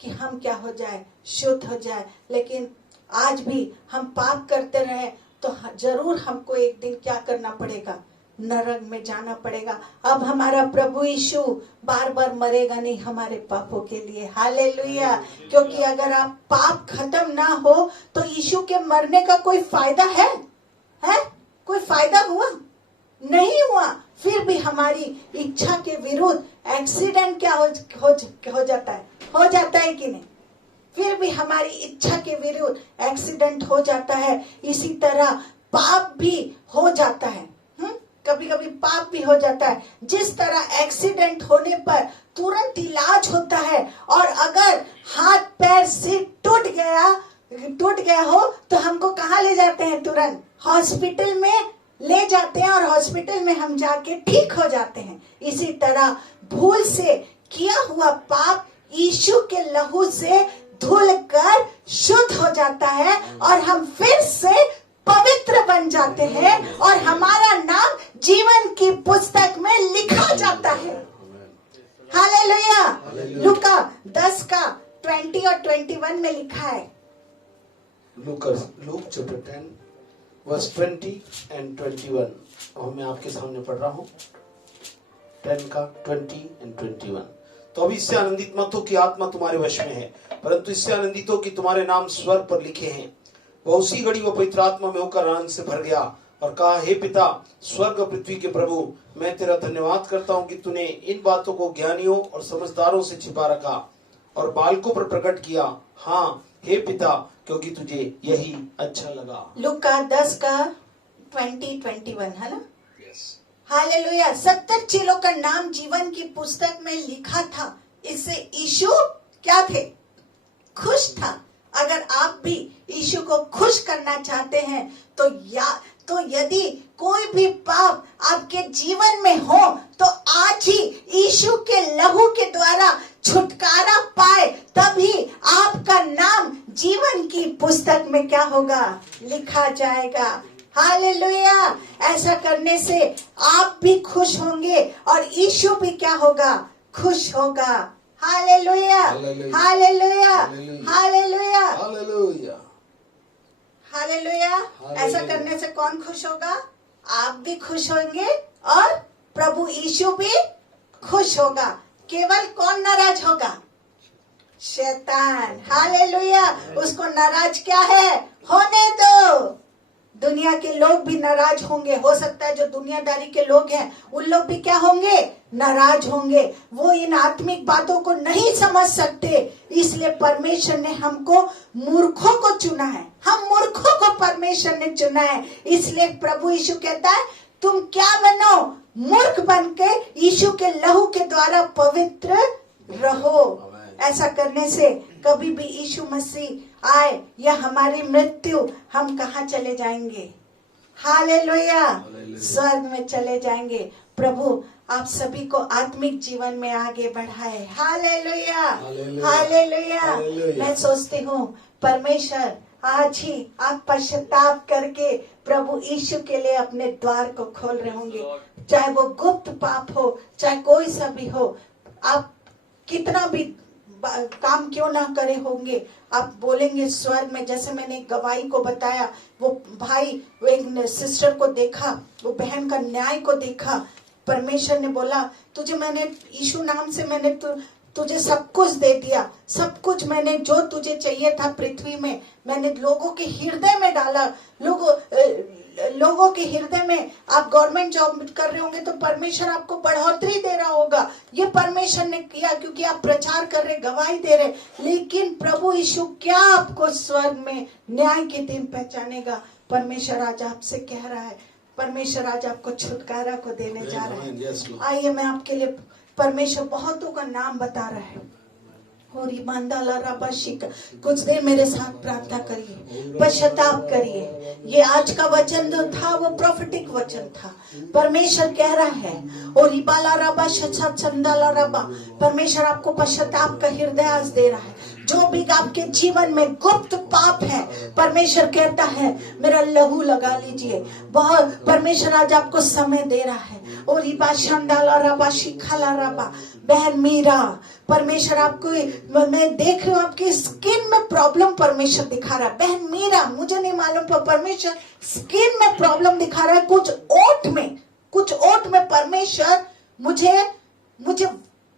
कि हम क्या हो जाए? शुद्ध हो जाए। लेकिन आज भी हम पाप करते रहे तो जरूर हमको एक दिन क्या करना पड़ेगा? नरक में जाना पड़ेगा। अब हमारा प्रभु यीशु बार बार मरेगा नहीं हमारे पापों के लिए। हालेलुया। क्योंकि अगर आप पाप खत्म ना हो तो यीशु के मरने का कोई फायदा है? कोई फायदा हुआ? नहीं हुआ। फिर भी हमारी इच्छा के विरुद्ध एक्सीडेंट क्या हो जाता है? हो जाता है कि नहीं? फिर भी हमारी इच्छा के विरुद्ध एक्सीडेंट हो जाता है। इसी तरह पाप भी हो जाता है। कभी कभी पाप भी हो जाता है। जिस तरह एक्सीडेंट होने पर तुरंत इलाज होता है, और अगर हाथ पैर सिर टूट गया हो तो हमको कहाँ ले जाते हैं? तुरंत हॉस्पिटल में ले जाते हैं, और हॉस्पिटल में हम जाके ठीक हो जाते हैं। इसी तरह भूल से किया हुआ पाप यीशु के लहू से धुल कर शुद्ध हो जाता है, और हम फिर से पवित्र बन जाते हैं, और हमारा नाम जीवन की पुस्तक में लिखा जाता है। हालेलुया। लूका 10 का 20 और 21 में लिखा है। लूक चैप्टर 10 वर्स 20 and 21, और मैं आपके सामने पढ़ रहा हूँ 10 का 20 and 21। तो अभी इससे आनंदित मत हो कि आत्मा तुम्हारे वश में है, परंतु इससे आनंदित हो कि तुम्हारे नाम स्वर्ग पर लिखे हैं। वह उसी घड़ी वह पवित्र आत्मा में होकर आनंद से भर गया और कहा, हे पिता, स्वर्ग और पृथ्वी के प्रभु, मैं तेरा धन्यवाद करता हूँ कि तूने इन बातों को ज्ञानियों और समझदारों से छिपा रखा और बालकों पर प्रकट किया। हाँ हे पिता, क्योंकि तुझे यही अच्छा लगा। लूका 10 का 20-21 है ना? हालेलुया। 70 चेलों का नाम जीवन की पुस्तक में लिखा था। इससे यीशु क्या थे? खुश था। अगर आप भी यीशु को खुश करना चाहते हैं तो यदि कोई भी पाप आपके जीवन में हो तो आज ही यीशु के लहू के द्वारा छुटकारा पाए, तभी आपका नाम जीवन की पुस्तक में क्या होगा? लिखा जाएगा। हालेलुया। ऐसा करने से आप भी खुश होंगे और यीशु भी क्या होगा? खुश होगा। Hallelujah. Hallelujah. Hallelujah. Hallelujah. Hallelujah. ऐसा करने से कौन खुश होगा? आप भी खुश होंगे और प्रभु यीशु भी खुश होगा। केवल कौन नाराज होगा? शैतान। हालेलुया। उसको नाराज क्या है? होने दो। दुनिया के लोग भी नाराज होंगे। हो सकता है जो दुनियादारी के लोग हैं उन लोग भी क्या होंगे? नाराज होंगे। वो इन आत्मिक बातों को नहीं समझ सकते, इसलिए परमेश्वर ने हमको मूर्खों को चुना है। हम मूर्खों को परमेश्वर ने चुना है। इसलिए प्रभु यीशु कहता है, तुम क्या बनो? मूर्ख बन के यीशु के लहू के द्वारा पवित्र रहो। ऐसा करने से कभी भी यीशु मसीह आए या हमारी मृत्यु, हम कहाँ चले जाएंगे? हालेलुया। स्वर्ग में चले जाएंगे। प्रभु आप सभी को आत्मिक जीवन में आगे बढ़ाए। हालेलुया। हालेलुया। मैं सोचती हूँ परमेश्वर आज ही आप पश्चाताप करके प्रभु यीशु के लिए अपने द्वार को खोल रहे होंगे। चाहे वो गुप्त पाप हो, चाहे कोई सा भी हो, आप कितना भी काम क्यों ना करे होंगे, आप बोलेंगे स्वर्ग में। जैसे मैंने गवाही को बताया, वो भाई वो एक सिस्टर को देखा, वो बहन का न्याय को देखा। परमेश्वर ने बोला, तुझे मैंने यीशु नाम से मैंने तुझे सब कुछ दे दिया, सब कुछ मैंने जो तुझे चाहिए था पृथ्वी में, मैंने लोगों के हृदय में डाला। लोगों के हृदय में, आप गवर्नमेंट जॉब कर रहे होंगे तो परमेश्वर आपको बढ़ोतरी दे रहा होगा। ये परमेश्वर ने किया क्योंकि आप प्रचार कर रहे, गवाही दे रहे। लेकिन प्रभु यीशु क्या आपको स्वर्ग में न्याय के दिन पहचानेगा? परमेश्वर आज आपसे कह रहा है, परमेश्वर आज आपको छुटकारा को देने जा रहा है। आइए मैं आपके लिए, परमेश्वर बहुतों का नाम बता रहा है। और ईमानदार राबाशिक, कुछ देर मेरे साथ प्रार्थना करिए, पश्चाताप करिए। ये आज का वचन जो था वो प्रोफेटिक वचन था। परमेश्वर कह रहा है, और इबाला राबा शचा चंदाला राबा, परमेश्वर आपको पश्चाताप का हृदय आज दे रहा है। जो भी आपके जीवन में गुप्त पाप है, परमेश्वर कहता है मेरा लहू लगा लीजिए। बहुत परमेश्वर आज आपको समय दे रहा है। और इबा शंदाला राबा शिखाला राबा, बहन मीरा, परमेश्वर आपको, मैं देख रही हूँ आपकी स्किन में प्रॉब्लम परमेश्वर दिखा रहा है। बहन मीरा, मुझे नहीं मालूम पर परमेश्वर स्किन में प्रॉब्लम दिखा रहा है। कुछ ओठ में परमेश्वर मुझे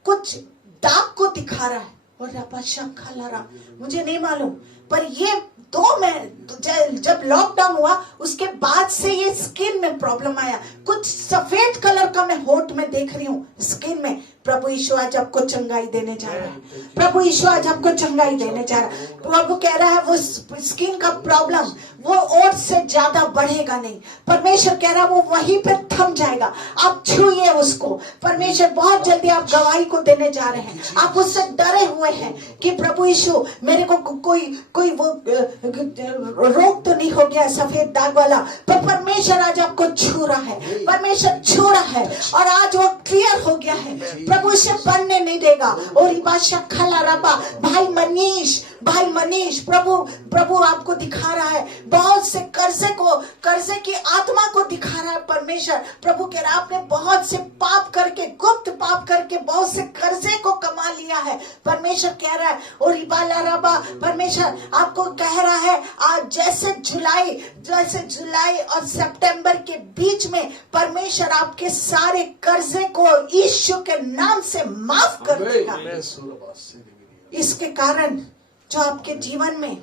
कुछ दाग को दिखा रहा है। और रबा मुझे नहीं मालूम, पर ये जब लॉकडाउन हुआ उसके बाद से ये स्किन में प्रॉब्लम आया। कुछ सफेद कलर का मैं होठ में देख रही हूँ स्किन में। प्रभु यीशु आज आपको चंगाई देने जा रहा है। प्रभु यीशु आज आपको चंगाई देने जा रहा है। प्रभु कह रहा है वो स्किन का प्रॉब्लम वो ओठ से ज्यादा बढ़ेगा नहीं। परमेश्वर कह रहा है वो वहीं पे थम जाएगा। आप छूइए उसको। परमेश्वर बहुत जल्दी आप गवाही को देने जा रहे हैं। आप उससे डरे हुए हैं कि प्रभु यीशु मेरे को कोई वो रोग तो नहीं हो गया सफेद दाग वाला, पर परमेश्वर आज आपको छू रहा है। परमेश्वर छू रहा है और आज वो क्लियर हो गया है। प्रभु इसे बनने नहीं देगा। और बादशाह खला रबा, भाई मनीष, प्रभु आपको दिखा रहा है बहुत से कर्जे की आत्मा को दिखा रहा है। परमेश्वर प्रभु कह रहा है आपने बहुत से पाप करके, गुप्त पाप करके बहुत से कर्जे को कमा लिया है। परमेश्वर कह रहा है, और इबाला रबा, परमेश्वर आपको कह रहा है आज जैसे जुलाई और सितंबर के बीच में परमेश्वर आपके सारे कर्जे को यीशु के नाम से माफ कर देगा। इसके कारण जो आपके जीवन में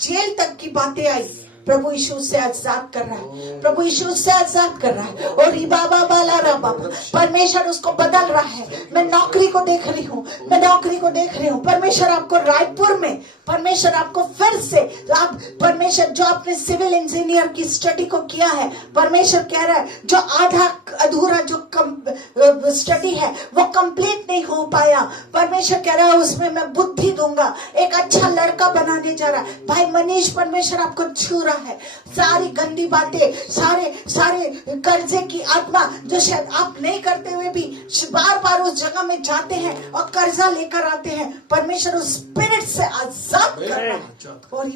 जेल तक की बातें आई, प्रभु यीशु से आजाद कर रहा है। प्रभु यीशु से आजाद कर रहा है। और बाबा बाला राबा, परमेश्वर उसको बदल रहा है। मैं नौकरी को देख रही हूँ। परमेश्वर आपको रायपुर में, परमेश्वर आपको फिर से, आप परमेश्वर जो आपने सिविल इंजीनियर की स्टडी को किया है, परमेश्वर कह रहा है जो आधा अधूरा जो स्टडी है वो कंप्लीट नहीं हो पाया, परमेश्वर कह रहा है उसमें मैं बुद्धि दूंगा, एक अच्छा लड़का बनाने जा रहा है। भाई मनीष, परमेश्वर आपको छू रहा है। सारी गंदी बातें, सारे कर्जे की आत्मा जो शायद आप नहीं करते हुए भी बार बार उस जगह में जाते हैं और कर्जा लेकर आते हैं, परमेश्वर उस स्पिरिट से आजाद कर रहा है। और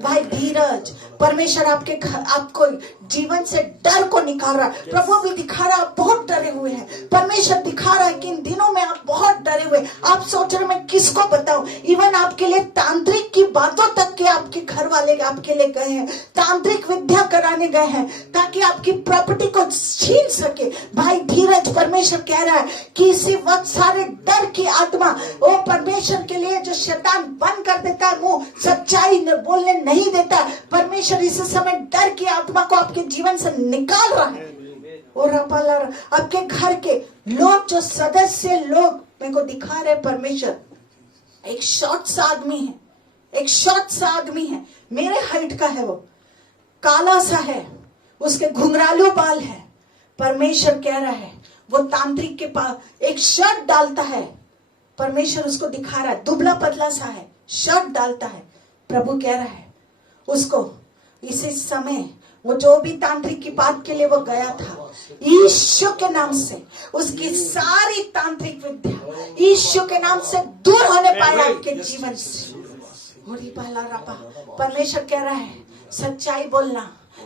भाई धीरज, परमेश्वर आपको जीवन से डर को निकाल रहा है। प्रभु भी दिखा रहा है आप बहुत डरे हुए हैं। परमेश्वर दिखा रहा है कि इन दिनों में आप बहुत डरे हुए। आप सोच रहे मैं किसको बताऊं। इवन आपके लिए तांत्रिक की बातों तक के आपके घर वाले आपके लिए गए हैं, तांत्रिक विद्या कराने गए हैं ताकि आपकी प्रॉपर्टी को छीन सके। भाई धीरज, परमेश्वर कह रहा है कि इसी वक्त सारे डर की आत्मा, वो परमेश्वर के लिए जो शैतान बंद कर देता है मुंह, सच्चाई बोलने नहीं देता, परमेश्वर इस समय डर की आत्मा को आपके जीवन से निकाल रहा है। और आपके घर के लोग, जो सदस्य लोग मेरे को दिखा रहे, परमेश्वर एक शॉर्ट सा आदमी है, मेरे हाइट का है, वो काला सा है, उसके घुंघरालू बाल है। परमेश्वर कह रहा है वो तांत्रिक के पास एक शर्ट डालता है, परमेश्वर उसको दिखा रहा है, दुबला पतला सा है, शर्ट डालता है। प्रभु कह रहा है उसको इसी समय, वो जो भी तांत्रिक की बात के लिए वो गया था, यीशु के नाम से उसकी सारी तांत्रिक विद्या यीशु के नाम से दूर होने पाया आपके जीवन से। परमेश्वर कह रहा है सच्चाई बोलना,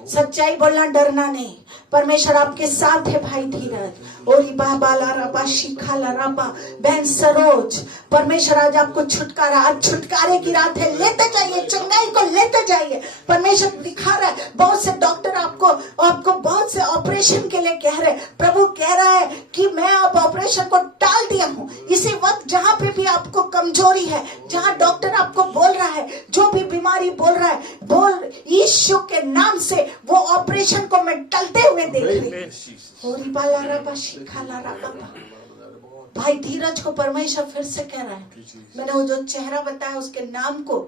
सच्चाई बोलना, डरना नहीं। परमेश्वर आपके साथ है भाई धीरज। ओरी बाबा ला रबा शिखा ला रबा, बहन सरोज, परमेश्वर आज आपको छुटकारा, आज छुटकारे की रात है। लेते जाइए, चंगाई को लेते जाइए। परमेश्वर दिखा रहा है, बहुत से डॉक्टर आपको बहुत से ऑपरेशन के लिए कह रहे हैं। प्रभु कह रहा है कि मैं अब ऑपरेशन को टाल दिया हूँ। इसी वक्त जहाँ पे भी आपको कमजोरी है, जहाँ डॉक्टर आपको बोल रहा है, जो भी बीमारी बोल रहा है, बोल यीशु के नाम से वो ऑपरेशन को मैं टलते हुए देख रही हूँ। भाई धीरज को परमेश्वर फिर से कह रहा है, मैंने वो जो चेहरा बताया उसके नाम को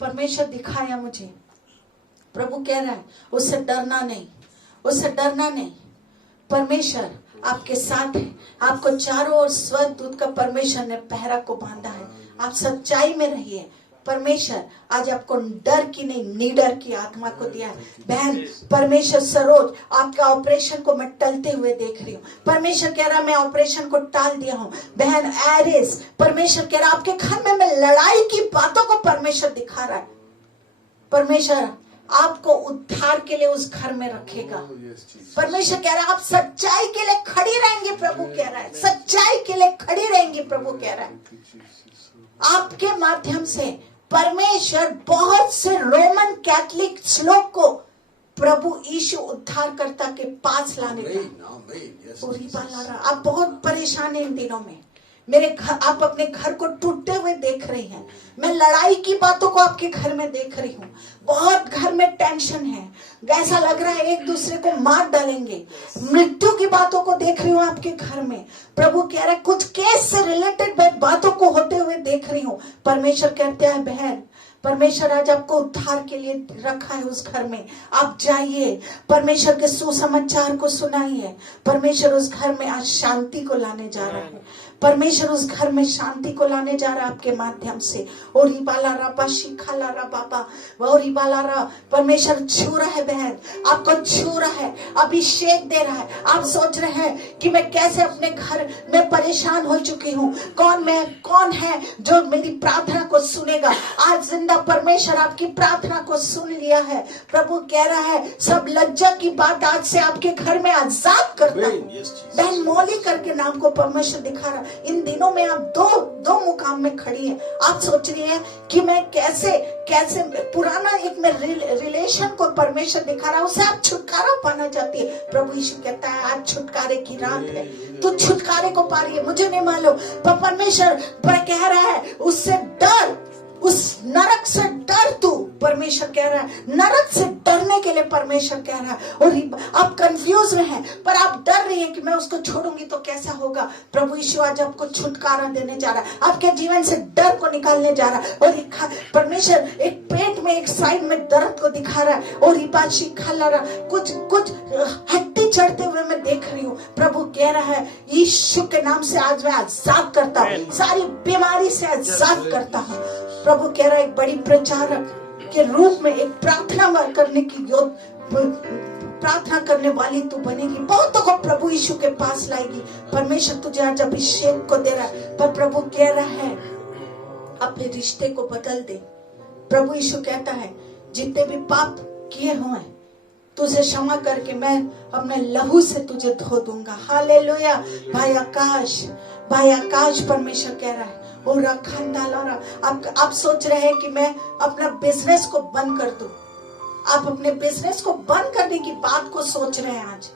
परमेश्वर दिखाया मुझे। प्रभु कह रहा है उससे डरना नहीं, उससे डरना नहीं। परमेश्वर आपके साथ है। आपको चारों ओर स्वर्गदूत का परमेश्वर ने पहरा को बांधा है। आप सच्चाई में रहिए। परमेश्वर आज आपको डर की नहीं, निडर की आत्मा को दिया है। बहन परमेश्वर सरोज, आपका ऑपरेशन को मैं टलते हुए देख रही हूँ। परमेश्वर कह रहा है मैं ऑपरेशन को टाल दिया हूँ। बहन एरिस, परमेश्वर कह रहा है आपके घर में मैं लड़ाई की बातों को परमेश्वर दिखा रहा है। परमेश्वर आपको उद्धार के लिए उस घर में रखेगा। परमेश्वर कह रहा है आप सच्चाई के लिए खड़ी रहेंगे। प्रभु कह रहा है सच्चाई के लिए खड़ी रहेंगी। प्रभु कह रहा है आपके माध्यम से परमेश्वर बहुत से रोमन कैथोलिक लोग को प्रभु यीशु उद्धारकर्ता के पास लाने का। आप बहुत परेशान हैं इन दिनों में। मेरे घर, आप अपने घर को टूटते हुए देख रही हैं। मैं लड़ाई की बातों को आपके घर में देख रही हूँ। बहुत घर में टेंशन है, ऐसा लग रहा है एक दूसरे को मार डालेंगे। मृत्यु की बातों को देख रही हूँ आपके घर में। प्रभु कह रहा है कुछ केस से रिलेटेड बातों को होते हुए देख रही हूँ। परमेश्वर कहते हैं बहन, परमेश्वर आज आपको उद्धार के लिए रखा है उस घर में। आप जाइए, परमेश्वर के सुसमाचार को सुनाइए। परमेश्वर उस घर में आज शांति को लाने जा रहा है। परमेश्वर उस घर में शांति को लाने जा रहा है आपके माध्यम से। और परमेश्वर छू रहा है बहन, आपको छू रहा है, अभिषेक दे रहा है। आप सोच रहे हैं कि मैं कैसे अपने घर में परेशान हो चुकी हूँ, कौन है जो मेरी प्रार्थना को सुनेगा। आज जिंदा परमेश्वर आपकी प्रार्थना को सुन लिया है। प्रभु कह रहा है सब लज्जा की बात आज से आपके घर में आजाद करता हूँ। बहन मौली करके नाम को परमेश्वर दिखा रहा है। इन दिनों में आप दो मुकाम में खड़ी हैं। आप सोच रही हैं कि मैं कैसे पुराना एक में रिलेशन को परमेश्वर दिखा रहा है, उससे आप छुटकारा पाना चाहती है। प्रभु यीशु कहता है आज छुटकारे की रात है, तो छुटकारे को पा रही है। मुझे नहीं मालूम, पर परमेश्वर कह रहा है उससे डर, उस नरक से डर तू। परमेश्वर कह रहा है नरक से डरने के लिए परमेश्वर कह रहा है। और आप कंफ्यूज में हैं, पर आप डर रही हैं कि मैं उसको छोड़ूंगी तो कैसा होगा। प्रभु यीशु आज आपको छुटकारा देने जा रहा है, आपके जीवन से डर को निकालने जा रहा है। और परमेश्वर एक पेट में एक साइड में दर्द को दिखा रहा है। और रिपाशी खा रहा, कुछ हड्डी चढ़ते हुए मैं देख रही हूँ। प्रभु कह रहा है यीशु के नाम से आज मैं आजाद करता हूँ, सारी बीमारी से आजाद करता हूँ। प्रभु कह रहा है एक बड़ी प्रचारक के रूप में एक प्रार्थना करने की प्रार्थना करने वाली तू बनेगी। बहुतों को प्रभु यीशु के पास लाएगी। परमेश्वर तुझे आज अभिषेक को दे रहा है। पर प्रभु कह रहा है अपने रिश्ते को बदल दे। प्रभु यीशु कहता है जितने भी पाप किए हुए तुझे क्षमा करके मैं अपने लहू से तुझे धो दूंगा। हालेलुया। भाई आकाश परमेश्वर कह रहा है और आप सोच रहे हैं कि मैं अपना बिजनेस को बंद कर दूं। आप अपने बिजनेस को बंद करने की बात को सोच रहे हैं। आज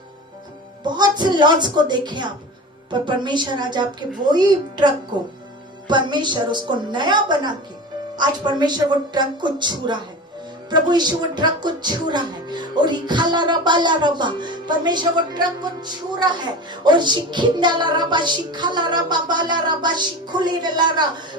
बहुत से लॉस को देखे आप, पर परमेश्वर आज आपके वही ट्रक को परमेश्वर उसको नया बना के आज परमेश्वर वो ट्रक को छू रहा है। प्रभु यीशु वो ट्रक को छू रहा है। और परमेश्वर वो ट्रक को छू रहा है। और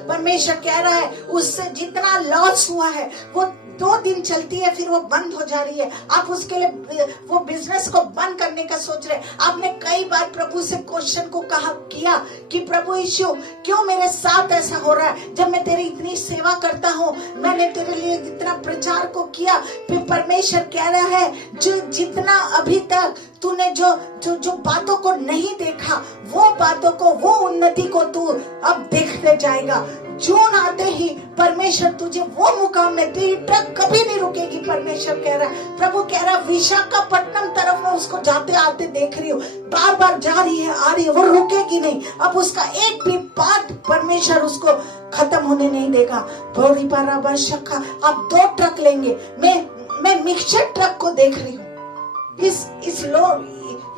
परमेश्वर कह रहा है उससे जितना लॉस हुआ है वो 2 दिन चलती है, फिर वो बंद हो जा रही है। आप उसके लिए वो बिजनेस को बंद करने का सोच रहे हैं। आपने कई बार प्रभु से क्वेश्चन को किया कि प्रभु यीशु क्यों मेरे साथ ऐसा हो रहा है, जब मैं तेरी इतनी सेवा करता हूँ, मैंने तेरे लिए इतना प्रचार को किया। फिर परमेश्वर कह रहा है जो जितना अभी तक तूने जो बातों को नहीं देखा, वो बातों को, वो उन्नति को तू अब देखते जाएगा। जून आते ही परमेश्वर परमेश्वर तुझे वो मुकाम में, तेरी ट्रक कभी नहीं रुकेगी। परमेश्वर कह रहा है, प्रभु कह रहा है, विशाखापट्टनम तरफ में उसको जाते आते देख रही हूँ, बार बार जा रही है, आ रही है, वो रुकेगी नहीं। अब उसका एक भी पार्ट परमेश्वर उसको खत्म होने नहीं देगा। भोरी पारा शक्का, अब 2 ट्रक लेंगे। मैं मिक्सचर ट्रक को देख रही हूँ।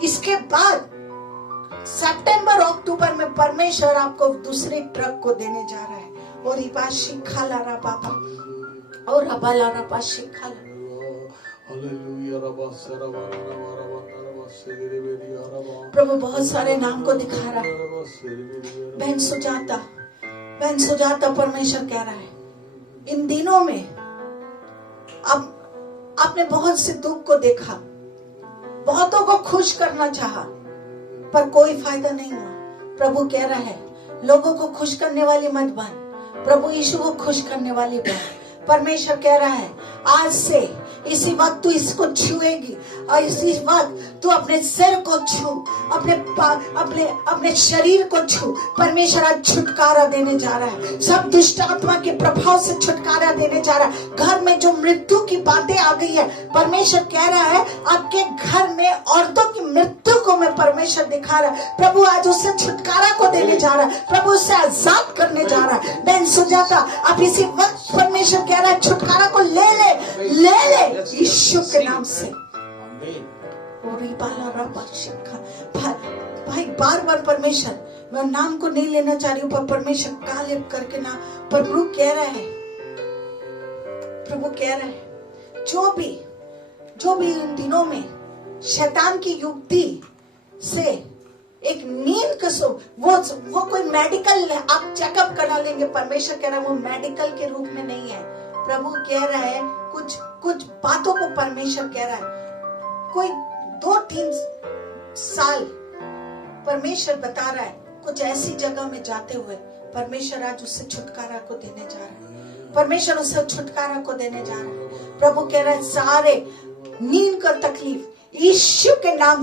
इसके बाद सितंबर अक्टूबर में परमेश्वर आपको दूसरे ट्रक को देने जा रहा है। और इबाशी खाला रा बाबा और अबाला रा बाशी खाला। प्रभु बहुत सारे नाम को दिखा रहा है। बहन सुजाता परमेश्वर कह रहा है, इन दिनों में अब आपने बहुत से दुख को देखा, बहुतों को खुश करना चाहा, पर कोई फायदा नहीं हुआ। प्रभु कह रहा है, लोगों को खुश करने वाली मत बन, प्रभु यीशु को खुश करने वाली बन। परमेश्वर कह रहा है, आज से इसी वक्त तू इसको छुएगी और इसी वक्त तू अपने सिर को छू, अपने शरीर को छू। परमेश्वर आज छुटकारा देने जा रहा है, सब दुष्ट आत्मा के प्रभाव से छुटकारा देने जा रहा है। घर में जो मृत्यु की बातें आ गई है, परमेश्वर कह रहा है, आपके घर में औरतों की मृत्यु को मैं परमेश्वर दिखा रहा है। प्रभु आज उससे छुटकारा को देने जा रहा है, प्रभु उससे आजाद करने जा रहा है। बहन सुजाता, आप इसी वक्त परमेश्वर कह रहा है, छुटकारा को ले ले यीशु के नाम से। भाई बार बार परमेश्वर, मैं नाम को नहीं लेना चाह रही हूँ, पर परमेश्वर कालिब करके ना, पर प्रभु कह रहा है, जो भी इन दिनों में शैतान की युक्ति से एक नींद कसो, वो कोई मेडिकल आप चेकअप करा लेंगे। परमेश्वर कह रहा है, वो मेडिकल के रूप में नहीं है। प्रभु कह रहा है, कुछ बातों को परमेश्वर कह रहा है, कोई 2-3 साल परमेश्वर बता रहा है, कुछ ऐसी जगह में जाते हुए परमेश्वर आज उससे छुटकारा को देने जा रहा है। परमेश्वर उससे छुटकारा को देने जा रहा है। प्रभु कह रहा है, सारे नींद का तकलीफ यीशु के नाम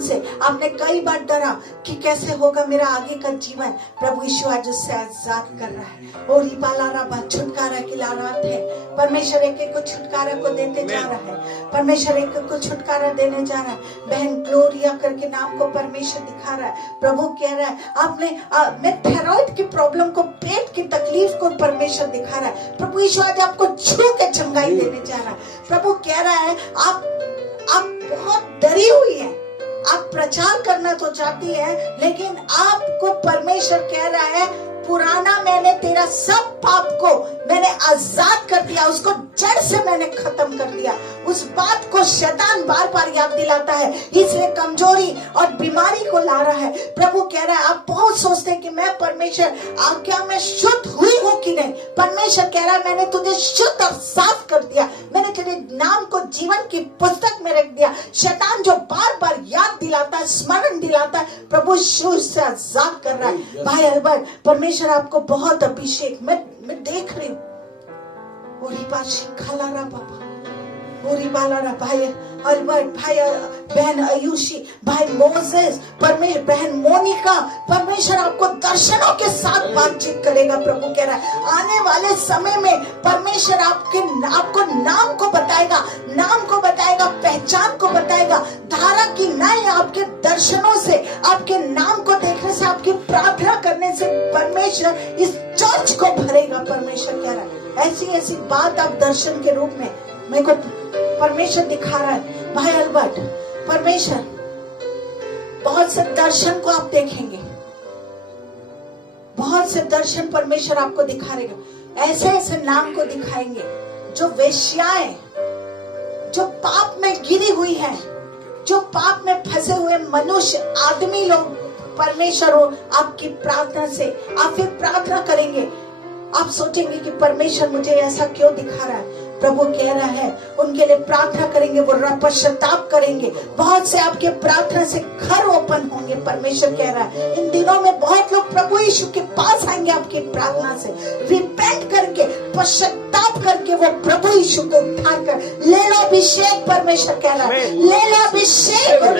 से। आपने कई बार डरा कि कैसे होगा मेरा आगे का जीवन, प्रभु यीशु आज उससे आजाद कर रहा है। और इबाला छुटकारा की लारात है। परमेश्वर एक को छुटकारा को देते जा रहा है। परमेश्वर एक को छुटकारा देने जा रहा है। बहन ग्लोरिया करके नाम को परमेश्वर दिखा रहा है। प्रभु कह रहा है, आपने थायराइड की प्रॉब्लम को, पेट की तकलीफ को परमेश्वर दिखा रहा है। प्रभु यीशु आज आपको छू के चंगाई देने जा रहा है। प्रभु कह रहा है, आप बहुत डरी हुई है, आप प्रचार करना तो चाहती है, लेकिन आपको परमेश्वर कह रहा है, पुराना मैंने तेरा सब पाप को मैंने आजाद कर दिया, उसको जड़ से मैंने खत्म कर दिया। उस बात को शैतान बार बार याद दिलाता है, इसलिए कमजोरी और बीमारी को ला रहा है। प्रभु कह रहा है, आप बहुत सोचते हैं कि मैं परमेश्वर क्या मैं शुद्ध हुई हूँ कि नहीं। परमेश्वर कह रहा है, मैंने तुझे शुद्ध और साफ कर दिया, मैंने तेरे नाम को जीवन की पुस्तक में रख दिया। शैतान जो बार बार याद दिलाता है, स्मरण दिलाता है, प्रभु शुद्ध से आजाद कर रहा है। भाई अल्बर्ट, परमेश्वर आपको बहुत अभिषेक, मैं देख रही हूँ। भाई अल्बर्ट, भाई बहन आयुषी, भाई मोजेस, परमेश्वर बहन मोनिका, परमेश्वर आपको दर्शनों के साथ बातचीत करेगा। प्रभु कह रहा है, आने वाले समय में परमेश्वर आपको नाम को बताएगा, पहचान को बताएगा। धारा की नई आपके दर्शनों से, आपके नाम को देखने से, आपकी प्रार्थना करने से परमेश्वर इस चर्च को भरेगा। परमेश्वर कह रहा है, ऐसी बात आप दर्शन के रूप में मेरे को परमेश्वर दिखा रहा है। भाई अल्बर्ट, परमेश्वर बहुत से दर्शन को आप देखेंगे, बहुत से दर्शन परमेश्वर आपको दिखाएगा। ऐसे नाम को दिखाएंगे जो वेश्याएं, जो पाप में गिरी हुई है, जो पाप में फंसे हुए मनुष्य, आदमी लोग, परमेश्वर हो आपकी प्रार्थना से, आप फिर प्रार्थना करेंगे, आप सोचेंगे कि परमेश्वर मुझे ऐसा क्यों दिखा रहा है। प्रभु कह रहा है, उनके लिए प्रार्थना करेंगे, वो पश्चाताप करेंगे। बहुत से आपके प्रार्थना से घर ओपन होंगे। परमेश्वर कह रहा है, इन दिनों में बहुत लोग प्रभु यीशु के पास आएंगे आपकी प्रार्थना से, रिपेंट करके, पश्चाताप करके, वो प्रभु यीशु को उद्धार कर ले लो। अभिषेक परमेश्वर कह रहा है, ले लो अभिषेक, और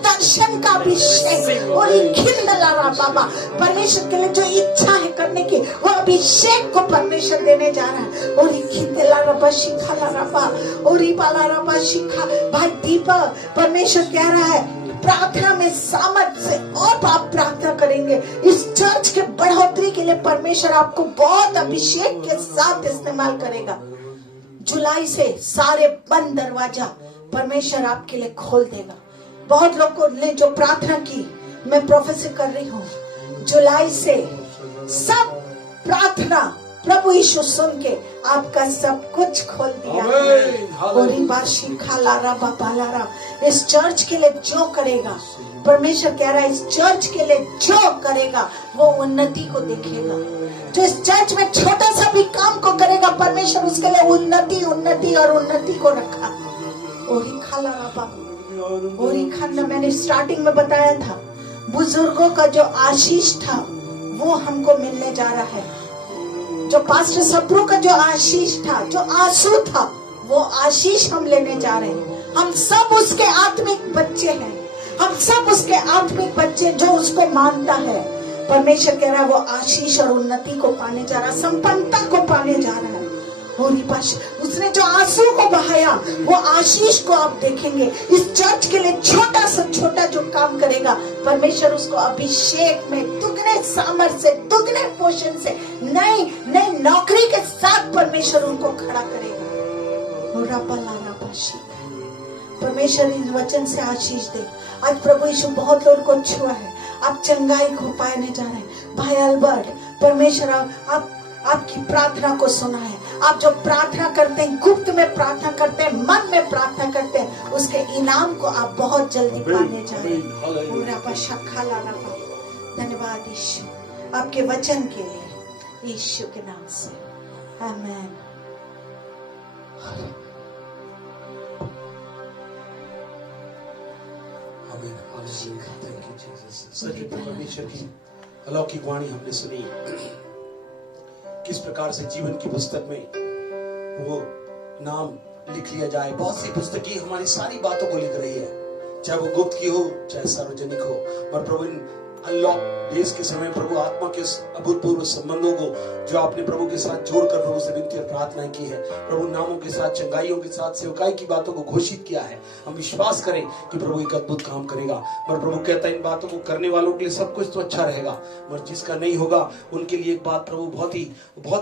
दर्शन का अभिषेक, और बाबा परमेश्वर के लिए जो इच्छा है करने की, वो अभिषेक को परमेश्वर देने जा रहा है। और खितेला रबा शिखा रबा और बाला रबा शिखा। भाई दीपक, परमेश्वर कह रहा है प्रार्थना में सामर्थ्य से और आप प्रार्थना करेंगे। इस चर्च के बढ़ोतरी के लिए परमेश्वर आपको बहुत अभिषेक के साथ इस्तेमाल करेगा। जुलाई से सारे बंद दरवाजा परमेश्वर आपके लिए खोल देगा। बहुत लोगों ने जो प्रार्थना की, मैं प्रोफेसी कर रही हूँ, जुलाई से सब प्रार्थना प्रभु यीशु सुन के आपका सब कुछ खोल दिया। इस चर्च के लिए जो करेगा, परमेश्वर कह रहा है इस चर्च के लिए जो करेगा वो उन्नति को देखेगा। जो इस चर्च में छोटा सा भी काम को करेगा, परमेश्वर उसके लिए उन्नति उन्नति और उन्नति को रखा। ओरी खाना मैंने स्टार्टिंग में बताया था, बुजुर्गों का जो आशीष था वो हमको मिलने जा रहा है। जो पास्टर सप्रू का जो आशीष था, जो आंसू था, वो आशीष हम लेने जा रहे हैं। हम सब उसके आत्मिक बच्चे हैं। हम सब उसके आत्मिक बच्चे जो उसको मानता है। परमेश्वर कह रहा है वो आशीष और उन्नति को पाने जा रहा है, संपन्नता को पाने जा रहा है। उसने जो आंसू को बहाया वो आशीष को आप देखेंगे। इस चर्च के लिए छोटा से छोटा जो काम करेगा, परमेश्वर उसको अभिषेक में दुगने सामर्थ्य से, दुगने पोषण से, नई नौकरी के साथ परमेश्वर उनको खड़ा करेगा। परमेश्वर इस वचन से आशीष दे। आज प्रभु यीशु बहुत लोगों को छुआ है। आप चंगाई को पाने जा रहे हैं। भाई अल्बर्ट, परमेश्वर आपकी प्रार्थना को सुना है। आप जो प्रार्थना करते हैं, गुप्त में प्रार्थना करते हैं, मन में प्रार्थना करते हैं, उसके इनाम को आप बहुत जल्दी पाने जा रहे हैं। धन्यवाद यीशु आपके वचन के लिए, यीशु के नाम से आमीन। परमेश्वर की अलौकिक वाणी हमने सुनी, किस प्रकार से जीवन की पुस्तक में वो नाम लिख लिया जाए। बहुत सी पुस्तकें हमारी सारी बातों को लिख रही है, चाहे वो गुप्त की हो चाहे सार्वजनिक हो। और प्रभु इन अनलॉक डेज के समय प्रभु आत्मा के अभूतपूर्व संबंधों को जो आपने प्रभु के साथ जोड़कर प्रभु से विनती और प्रार्थना की है, प्रभु नामों के साथ, चंगाइयों के साथ, सेवकाई की बातों को घोषित किया है। हम विश्वास करें कि प्रभु एक अद्भुत काम करेगा। और प्रभु कहता है इन बातों को करने वालों के लिए सब कुछ तो अच्छा रहेगा, मगर जिसका नहीं होगा उनके लिए एक बात प्रभु बहुत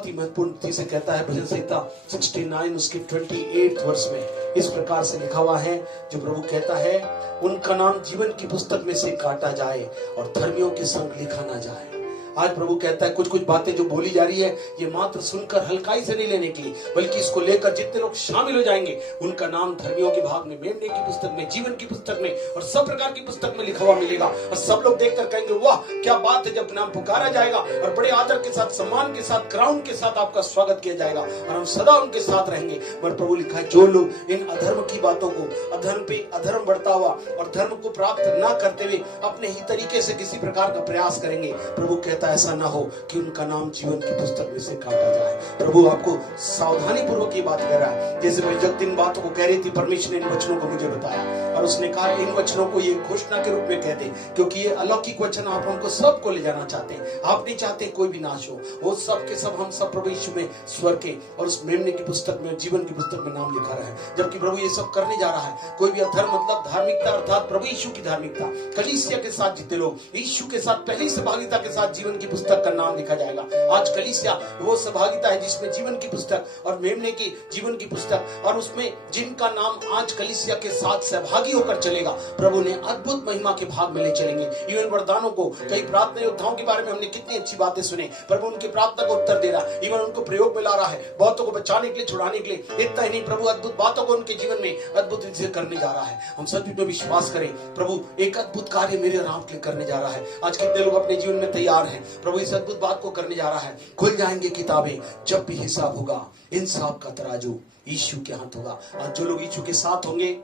ही महत्वपूर्ण से कहता है। भजन संहिता 69 उसके 28 वर्ष में इस प्रकार से लिखा हुआ है, जो प्रभु कहता है उनका नाम जीवन की पुस्तक में से काटा जाए और धर्मियों के संग लिखा ना जाए। आज प्रभु कहता है कुछ बातें जो बोली जा रही है, ये मात्र सुनकर हल्काई से नहीं लेने की, बल्कि इसको लेकर जितने लोग शामिल हो जाएंगे उनका नाम धर्मियों के भाग में, मेमने की पुस्तक में, जीवन की पुस्तक में और सब प्रकार की पुस्तक में लिखा हुआ मिलेगा। और सब लोग देखकर कहेंगे वाह क्या बात है, जब नाम पुकारा जाएगा और बड़े आदर के साथ, सम्मान के साथ, क्राउन के साथ आपका स्वागत किया जाएगा और हम सदा उनके साथ रहेंगे। पर प्रभु लिखा है जो लोग इन अधर्म की बातों को, अधर्म पे अधर्म बढ़ता हुआ और धर्म को प्राप्त न करते हुए अपने ही तरीके से किसी प्रकार का प्रयास करेंगे, प्रभु कहता है ऐसा ना हो कि उनका नाम जीवन की पुस्तक में से काटा जाए। प्रभु आपको सावधानी पूर्वक ये बात कह रहा है। जैसे मैं जब इन बातों को कह रही थी, परमेश्वर ने इन वचनों को मुझे बताया और उसने कहा इन वचनों को ये घोषणा के रूप में कह दे, क्योंकि ये अलौकिक वचन आप हमको सबको ले जाना चाहते हैं। आप नहीं चाहते कोई भी नाश हो, वो सब के सब हम सब प्रभु यीशु में स्वर के और उस मेमने की पुस्तक में, जीवन की पुस्तक में नाम लिखा रहा है। जबकि प्रभु ये सब करने जा रहा है। कोई भी अधर्म मतलब धार्मिकता अर्थात प्रभु यीशु की धार्मिकता, कलीसिया के साथ जितने लोग यीशु के साथ पहली सहभागिता के साथ जीवन की पुस्तक का नाम लिखा जाएगा। आज कलीसिया वो सहभागिता है जिसमें जीवन की पुस्तक और मेमने की जीवन की पुस्तक और उसमें जिनका नाम आज कलीसिया के साथ सहभागी होकर चलेगा, प्रभु ने अद्भुत महिमा के भाग में ले चलेंगे। इवन वरदानों को, कई प्रार्थना योद्धाओं के बारे में हमने कितनी अच्छी बातें सुने, प्रभु उनकी प्रार्थना को उत्तर दे रहा है, इवन उनको प्रयोग में ला रहा है, बहुतों को बचाने के लिए, छुड़ाने के लिए। इतना ही नहीं, प्रभु अद्भुत बातों को उनके जीवन में अद्भुत रीति से करने जा रहा है। हम सच में विश्वास करें, प्रभु एक अद्भुत कार्य मेरे और आपके लिए करने जा रहा है। आज कितने लोग अपने जीवन में तैयार हैं? प्रभु इस अद्भुत बात को करने जा रहा है। खुल जाएंगे किताबें, जब भी हिसाब होगा इंसाफ का तराजू यीशु के हाथ होगा। आज जो लोग यीशु के साथ होंगे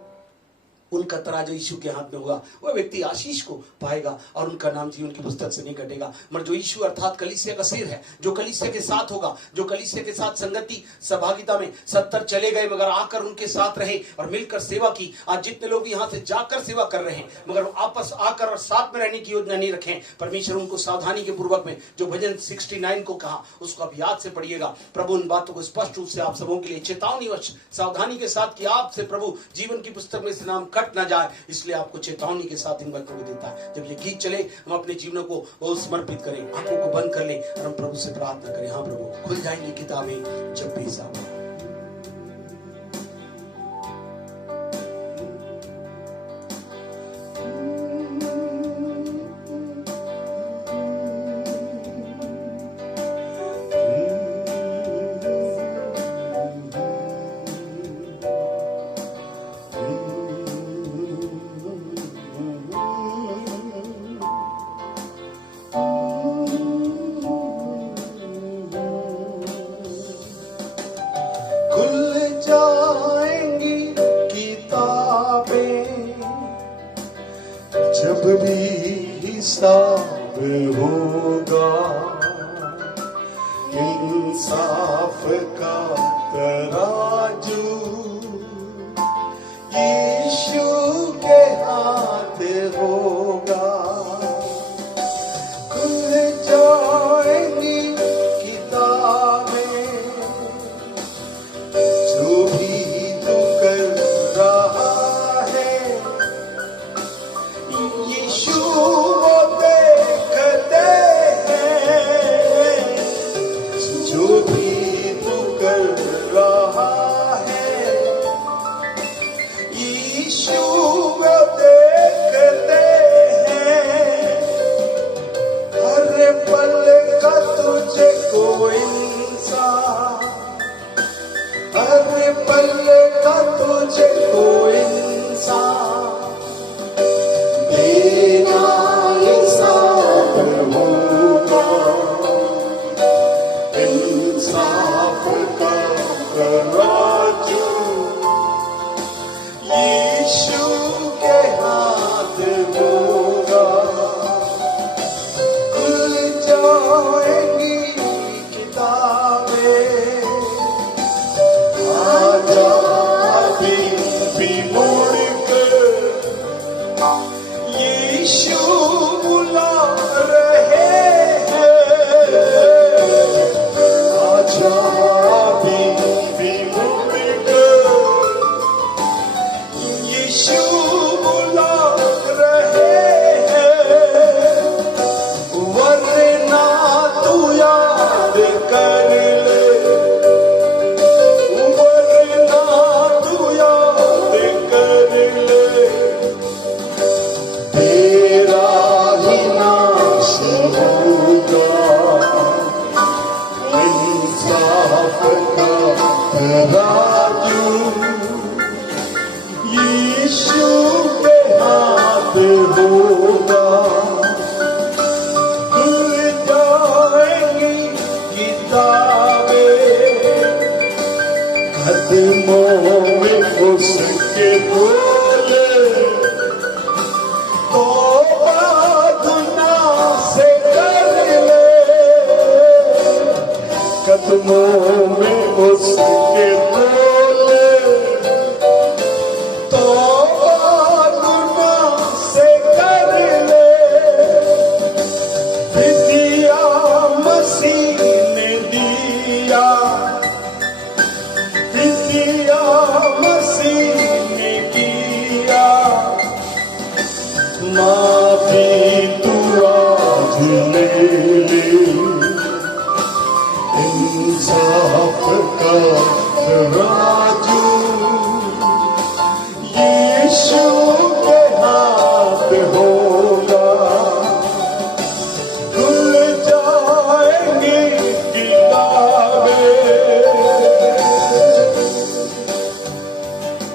उनका तराजू यीशु के हाथ में होगा, वह व्यक्ति आशीष को पाएगा और उनका नाम जीवन की पुस्तक से नहीं कटेगा। मगर जो यीशु अर्थात कलीसिया का सिर है, जो कलीसिया के साथ होगा, जो कलीसिया के साथ संगति सहभागिता में 70 चले गए मगर आकर उनके साथ रहे और मिलकर सेवा की। आज जितने लोग यहाँ से जाकर सेवा कर रहे हैं मगर आपस आकर और साथ में रहने की योजना नहीं रखें, परमेश्वर उनको सावधानी के पूर्वक में जो भजन 69 को कहा उसको आप याद से पढ़िएगा। प्रभु उन बातों को स्पष्ट रूप से आप सबों के लिए चेतावनीवश सावधानी के साथ कि आपसे प्रभु जीवन की पुस्तक में से नाम कट ना जाए, इसलिए आपको चेतावनी के साथ इन बातों को देता है। जब ये गीत चले हम अपने जीवनों को समर्पित करें, आंखों को बंद कर लें और हम प्रभु से प्रार्थना करें। हाँ प्रभु, खुल जाएंगी किताबें जब भी हिसाब हो। जब भी हिसाब होगा, इंसाफ का तराजू यीशु के हाथ होगा। खुल जाएंगी किताबें, जो भी तू कर रहा है यीशु वो देखते हैं। जो भी तू कर रहा है यीशु वो देखते हैं। हर पल का तुझे को इंसान, हर पल का तुझे को इंसान तेरा हिसाब होगा। इंसाफ का तराजू यीशु के हाथ होगा। खुल जाएंगी किताबें, आजा अभी मुड़ कर यीशु बुला रहे हैं। आजा अभी मुड़ कर यीशु बुला रहे हैं। वरना तू याद कर ले, वरना तू याद कर ले, तेरा ही नाश होगा। इंसाफ का तराजू यीशु के हाथ होगा। खुल जाएंगी किताबें, कदमों में उसके बोले तौबा गुनाह से कर ले। कदमों में उसके बोले तौबा गुनाह से कर ले। फिदिया मसीह ने दिया, फिदिया मसीह ने किया। माफी तू आज ले ले, इंसाफ का तराजू यीशु के हाथ होगा। खुल जाएंगी किताबें।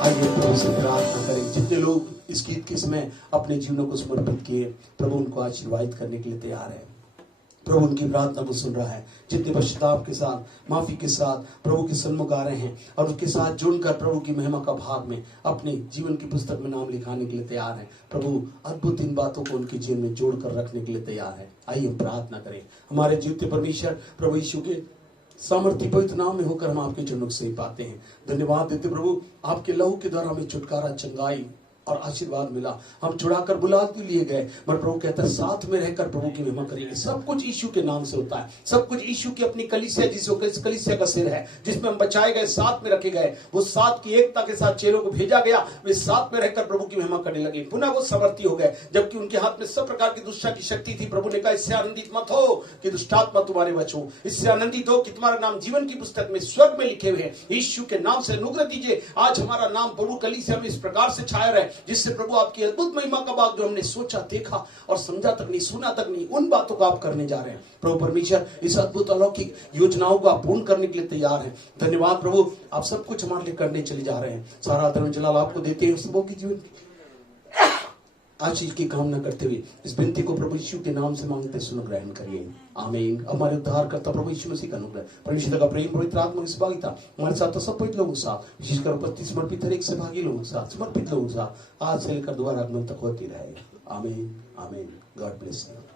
आइए प्रभु से प्रार्थना करें। जितने लोग इस गीत के समय अपने जीवनों को समर्पित किए, प्रभु उनको आशीर्वाद करने के लिए तैयार है। प्रभु उनकी प्रार्थना को सुन रहा है। जितने पश्चाताप के साथ, माफी के साथ प्रभु के सन्मुख आ रहे हैं और उसके साथ जुड़कर प्रभु की महिमा का भाग में अपने जीवन की पुस्तक में नाम लिखाने के लिए तैयार हैं, प्रभु अद्भुत इन बातों को उनके जीवन में जोड़कर रखने के लिए तैयार है। आइए हम प्रार्थना करें। हमारे जीवित परमेश्वर, प्रभु यीशु के सामर्थ्य पवित्र नाम में होकर हम आपके चरणों से पाते हैं। धन्यवाद देते प्रभु, आपके लहू के द्वारा हमें छुटकारा, चंगाई और आशीर्वाद मिला। हम छुड़ाकर बुला तो लिए गए, मगर प्रभु कहता है साथ में रहकर प्रभु की महिमा करेंगे। सब कुछ यीशु के नाम से होता है, सब कुछ यीशु की अपनी कलीसिया, जिसको कलीसिया का सिर है, जिसमें हम बचाए गए, साथ में रखे गए, वो साथ की एकता के साथ चेलों को भेजा गया, वे साथ में रहकर प्रभु की महिमा करने लगे। पुनः वो समर्थी हो गए, जबकि उनके हाथ में सब प्रकार की दुष्टा की शक्ति थी। प्रभु ने कहा इससे आनंदित मत हो कि दुष्टात्मा तुम्हारे वश हो, इससे आनंदित हो कि तुम्हारा नाम जीवन की पुस्तक में स्वर्ग में लिखे हुए हैं। यीशु के नाम से अनुग्रह दीजिए, आज हमारा नाम प्रभु कलीसिया में इस प्रकार से छाया रहे, जिससे प्रभु आपकी अद्भुत महिमा का बात जो हमने सोचा, देखा और समझा तक नहीं, सुना तक नहीं, उन बातों को आप करने जा रहे हैं। प्रभु परमेश्वर, इस अद्भुत अलौकिक योजनाओं को आप पूर्ण करने के लिए तैयार हैं। धन्यवाद प्रभु, आप सब कुछ हमारे लिए करने चले जा रहे हैं। सारा आदर जलाल आपको देते हैं। सबों की जीवन आशीष की कामना करते हुए इस विनती को प्रभु यीशु के नाम से मांगते सुनो, ग्रहण करिए। आमीन। हमारे उद्धार करता प्रभु यीशु मसीह का अनुग्रह, परमेश्वर का प्रेम, पवित्र आत्मा की सहभागिता हमारे साथ सब पवित्र लोगों के साथ, विशेषकर उपस्थित समर्पित हर एक सहभागी लोगों के साथ, समर्पित लोगों के साथ आज से लेकर दोबारा आगमन तक होती रहे। आमीन। आमीन। God bless you.